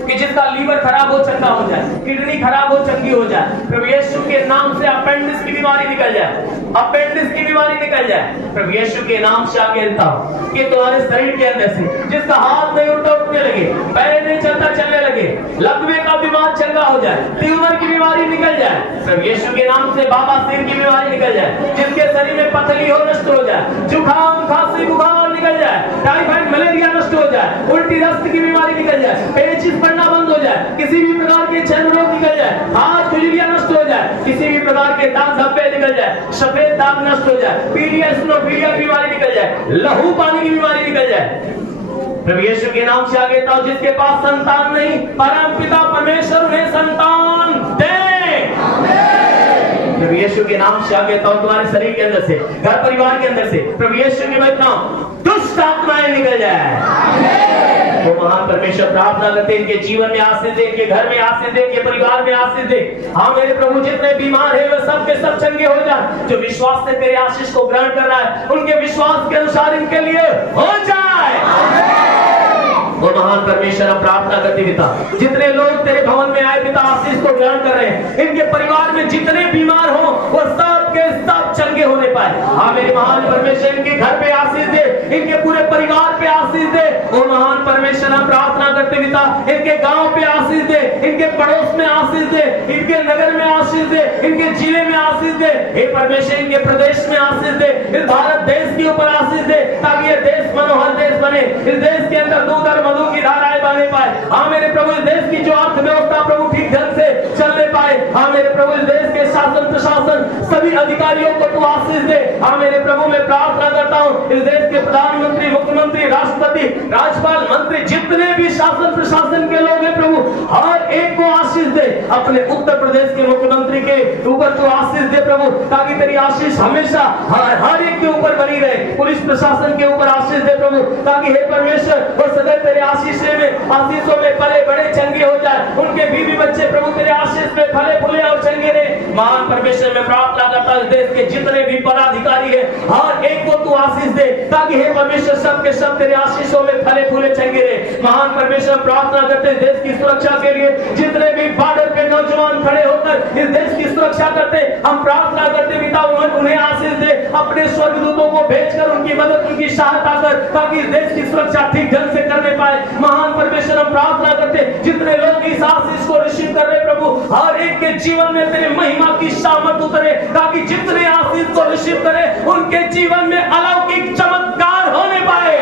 कि जिसका लीवर खराब हो चंगा हो जाए, किडनी खराब हो चंगी हो जाए। प्रभु यीशु के नाम से अपेंडिक्स की बीमारी निकल जाए, अपेंडिक्स की बीमारी निकल जाए। प्रभु यीशु के नाम से आगे देता हूं कि तुम्हारे शरीर के अंदर से जिसका हाथ नहीं उठता उठने लगे, पैर नहीं चलता चलने लगे, लकवे का बीमार चंगा हो जाए, ट्यूमर की बीमारी निकल जाए। प्रभु यीशु के नाम से बाबा सिर की बीमारी निकल जाए, जिसके शरीर में पथरी हो नष्ट हो जाए, जुकाम खांसी बुखार निकल जाए, टाइफाइड मलेरिया नष्ट हो जाए, उल्टी दस्त की बीमारी निकल जाए, पेचिश पड़ना बंद हो जाए, किसी भी प्रकार के चर्म रोग निकल जाए, हाथ खुजलियां नष्ट हो जाए, किसी भी प्रकार के दाग धब्बे निकल जाए, सफेद दाग नष्ट हो जाए, पीलिया स्नोफिलिया की बीमारी निकल जाए, लहू पानी की बीमारी निकल जाए। प्रभु यीशु के नाम से आगे था, जिसके पास संतान नहीं, परम पिता परमेश्वर उन्हें संतान दे। प्रभु यीशु के नाम से आगे था, तुम्हारे शरीर के अंदर से, घर परिवार के अंदर से प्रभु यीशु के नाम दुष्ट आत्माएं निकल जाए। वो महान परमेश्वर प्रार्थना करते इनके जीवन में आशीष दे, इनके घर में आशीष दे, इनके परिवार में आशीष दे। हाँ मेरे प्रभु, जितने बीमार हैं वे सब के सब चंगे हो जाए। जो विश्वास से तेरे आशीष को ग्रहण कर रहा है, उनके विश्वास के अनुसार इनके लिए हो जाए। वो महान परमेश्वर प्रार्थना करते पिता, जितने लोग तेरे भवन में आए पिता आशीष को ग्रहण कर रहे हैं, इनके परिवार में जितने बीमार हो वो सब के सब चंगे होने पाए। हाँ मेरे महान परमेश्वर, इनके घर पे आशीष दे, इनके पूरे परिवार पे आशीष दे। वो महान परमेश्वर हम प्रार्थना करते पिता, इनके गांव पे आशीष दे, इनके पड़ोस में आशीष दे, इनके नगर में आशीष दे, इनके जिले में आशीष दे। हे परमेश्वर, इनके प्रदेश में आशीष दे, इस भारत देश के ऊपर आशीष दे, ताकि ये देश मनोहर देश बने, इस देश के अंदर दूध और मधु की धाराएं बहने पाए। हाँ मेरे प्रभु, इस देश की जो अर्थव्यवस्था प्रभु ठीक ढंग से चलने पाए। हाँ मेरे प्रभु, इस देश के शासन प्रशासन सभी अधिकारियों को तू आशीष दे। हाँ मेरे प्रभु, मैं प्रार्थना करता हूँ इस देश के प्रधानमंत्री, मुख्यमंत्री, राष्ट्रपति, राज्यपाल, मंत्री, जितने भी शासन प्रशासन के लोग हैं प्रभु, हर एक को आशीष दे। अपने उत्तर प्रदेश के मुख्यमंत्री के ऊपर तू आशीष दे प्रभु, ताकि तेरी आशीष हमेशा हर एक के ऊपर बनी रहे। पुलिस प्रशासन के ऊपर आशीष दे प्रभु, ताकि हे परमेश्वर वो सदैव तेरे आशीषों में पले बड़े चंगे हो जाए। उनके बीवी बच्चे प्रभु तेरे आशीष में फले फूले और चंगे रहे। महान परमेश्वर में प्रार्थना करता हूं, देश के जितने भी पदाधिकारी हैं हर एक को तू आशीष दे, ताकि हे परमेश्वर सब के सब तेरे आशीषों में फले फूले चंगे रहे। महान परमेश्वर प्रार्थना करते हैं देश की सुरक्षा के लिए, जितने भी बॉर्डर पे नौजवान खड़े होकर इस देश की सुरक्षा करते, हम प्रार्थना करते पिता उन्हें आशीष दे, अपने स्वर्गदूतों को भेजकर उनकी मदद, उनकी सहायता कर, ताकि देश की सुरक्षा ठीक ढंग से करने पाए। महान परमेश्वर हम प्रार्थना करते, जितने लोग इस आशीष को रिसीव कर रहे प्रभु, हर एक के जीवन में तेरे महिमा की सामर्थ उतरे, ताकि जितने आशीष को रिसीव करे उनके जीवन में अलौकिक चमत्कार होने पाए।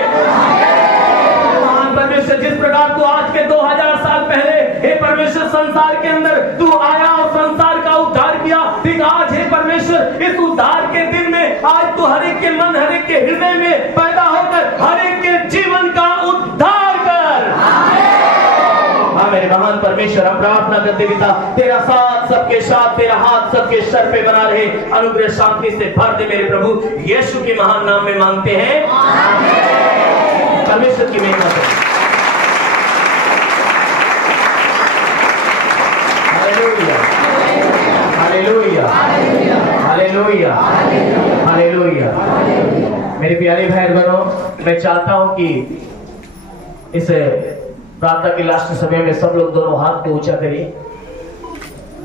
महान परमेश्वर, जिस प्रकार तू आज के 2000 साल पहले हे परमेश्वर संसार के अंदर तू आया और संसार का उद्धार किया, ठीक आज हे परमेश्वर इस उद्धार के दिन में आज तू हर एक के मन, हर परमेश्वर हम प्रार्थना करते पिता, तेरा साथ सबके साथ, तेरा हाथ सबके सर पे बना रहे, अनुग्रह शांति से भर दे मेरे प्रभु, यीशु के महान नाम में मांगते हैं, परमेश्वर की महिमा करें। Hallelujah, hallelujah, hallelujah, hallelujah. मेरे प्यारे भाई बहनों, मैं चाहता हूं कि इस प्रार्थना के लास्ट समय में सब लोग दोनों हाथ को ऊंचा करिए,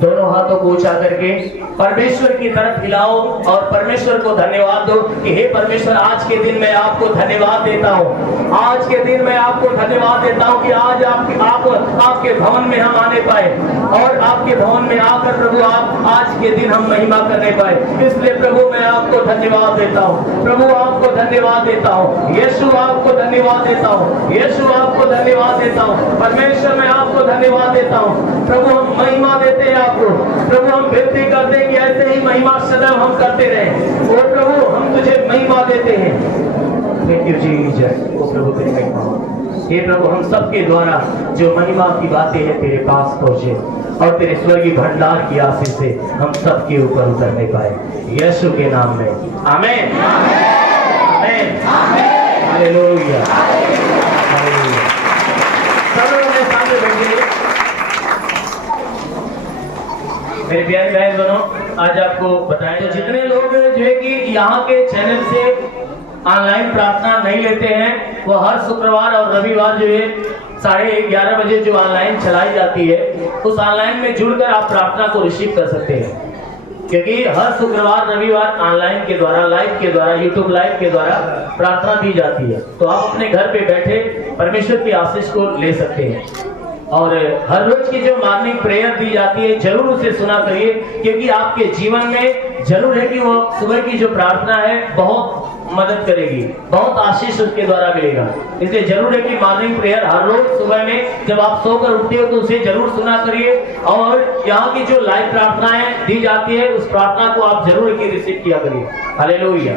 दोनों हाथों को ऊंचा करके परमेश्वर की तरफ हिलाओ और परमेश्वर को धन्यवाद दो कि हे परमेश्वर, आज के दिन मैं आपको धन्यवाद देता हूँ, आज के दिन मैं आपको धन्यवाद देता हूँ कि आज आपके भवन में हम आने पाए और आपके भवन में आकर प्रभु आप आज के दिन हम महिमा करने पाए। इसलिए प्रभु मैं आपको धन्यवाद देता हूँ, प्रभु आपको धन्यवाद देता हूँ, यीशु आपको धन्यवाद देता हूँ, यीशु आपको धन्यवाद देता हूँ, परमेश्वर मैं आपको धन्यवाद देता हूँ। प्रभु हम महिमा देते हैं आपको, प्रभु हम विनती करते हैं कि ऐसे ही महिमा सदैव हम करते रहे। ओ प्रभु हम तुझे महिमा देते हैं। Thank you Jesus. ओ प्रभु तेरी महिमा हो। हे प्रभु हम सबके द्वारा जो महिमा की बातें हैं तेरे पास पहुंचे और तेरे स्वर्गीय भंडार की आशीष से हम सबके ऊपर उतरने पाए, यीशु के नाम में आमीन, आमीन, हालेलुया, हालेलुया। सब लोग अपने सामने बैठिए। मेरे प्यारे भाई बहनों, आज आपको बताएं तो जितने लोग जो है कि यहाँ के चैनल से ऑनलाइन प्रार्थना नहीं लेते हैं, वो हर शुक्रवार और रविवार जो है 11:30 बजे जो ऑनलाइन चलाई जाती है, उस ऑनलाइन में जुड़कर आप प्रार्थना को रिसीव कर सकते हैं। क्योंकि हर शुक्रवार रविवार ऑनलाइन के द्वारा, लाइव के द्वारा, यूट्यूब लाइव के द्वारा प्रार्थना दी जाती है, तो आप अपने घर पे बैठे परमेश्वर की आशीष को ले सकते हैं। और हर रोज की जो मॉर्निंग प्रेयर दी जाती है, जरूर उसे सुना करिए, क्योंकि आपके जीवन में जरूर है कि वो सुबह की जो प्रार्थना है बहुत मदद करेगी, बहुत आशीष उसके द्वारा मिलेगा। इसलिए जरूर है कि मॉर्निंग प्रेयर हर रोज सुबह में जब आप सोकर उठते हो तो उसे जरूर सुना करिए। और यहाँ की जो लाइव प्रार्थनाएं दी जाती है उस प्रार्थना को आप जरूर रिसीव किया करिए। Hallelujah,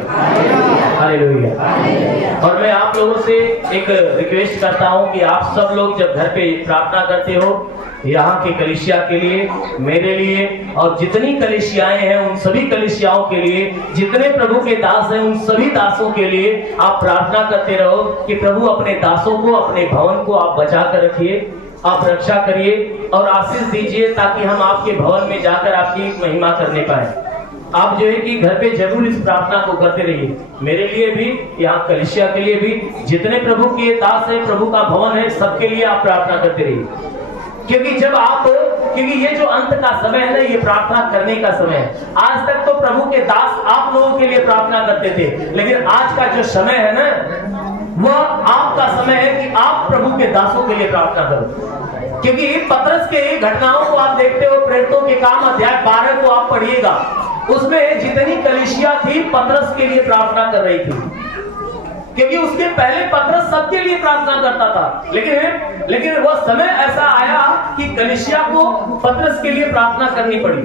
hallelujah. और मैं आप लोगों से एक रिक्वेस्ट करता हूँ कि आप सब लोग जब घर पे प्रार्थना करते हो, यहाँ के कलीसिया के लिए, मेरे लिए और जितनी कलीसियाएं हैं उन सभी कलीसियाओं के लिए, जितने प्रभु के दास हैं उन सभी दासों के लिए आप प्रार्थना करते रहो कि प्रभु अपने दासों को, अपने भवन को आप बचा कर रखिए, आप रक्षा करिए और आशीष दीजिए, ताकि हम आपके भवन में जाकर आपकी महिमा करने पाए। आप जो है कि घर पे जरूर इस प्रार्थना को करते रहिए, मेरे लिए भी, यहाँ कलीसिया के लिए भी, जितने प्रभु के दास है, प्रभु का भवन है, सबके लिए आप प्रार्थना करते रहिए। क्योंकि ये जो अंत का समय है ना, ये प्रार्थना करने का समय है। आज तक तो प्रभु के दास आप लोगों के लिए प्रार्थना करते थे, लेकिन आज का जो समय है ना, वह आपका समय है कि आप प्रभु के दासों के लिए प्रार्थना करो। क्योंकि पतरस के घटनाओं को आप देखते हो, प्रेरितों के काम अध्याय 12 को आप पढ़िएगा, उसमें जितनी कलीसिया थी पतरस के लिए प्रार्थना कर रही थी। क्योंकि उसके पहले पतरस सबके लिए प्रार्थना करता था, लेकिन वह समय ऐसा आया कि कलीसिया को पतरस के लिए प्रार्थना करनी पड़ी।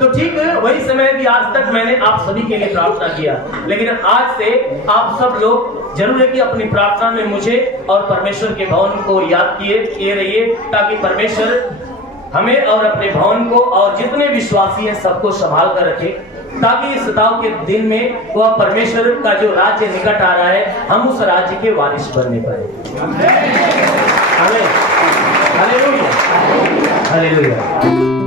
तो ठीक वही समय कि आज तक मैंने आप सभी के लिए प्रार्थना किया, लेकिन आज से आप सब लोग जरूर है कि अपनी प्रार्थना में मुझे और परमेश्वर के भवन को याद किए रहिए, ताकि परमेश्वर हमें और अपने भवन को और जितने विश्वासी हैं सबको संभाल कर रखे, ताकि इस दाव के दिन में वह परमेश्वर का जो राज्य निकट आ रहा है, हम उस राज्य के वारिस बनने पाए। आमीन, हालेलुया, हालेलुया।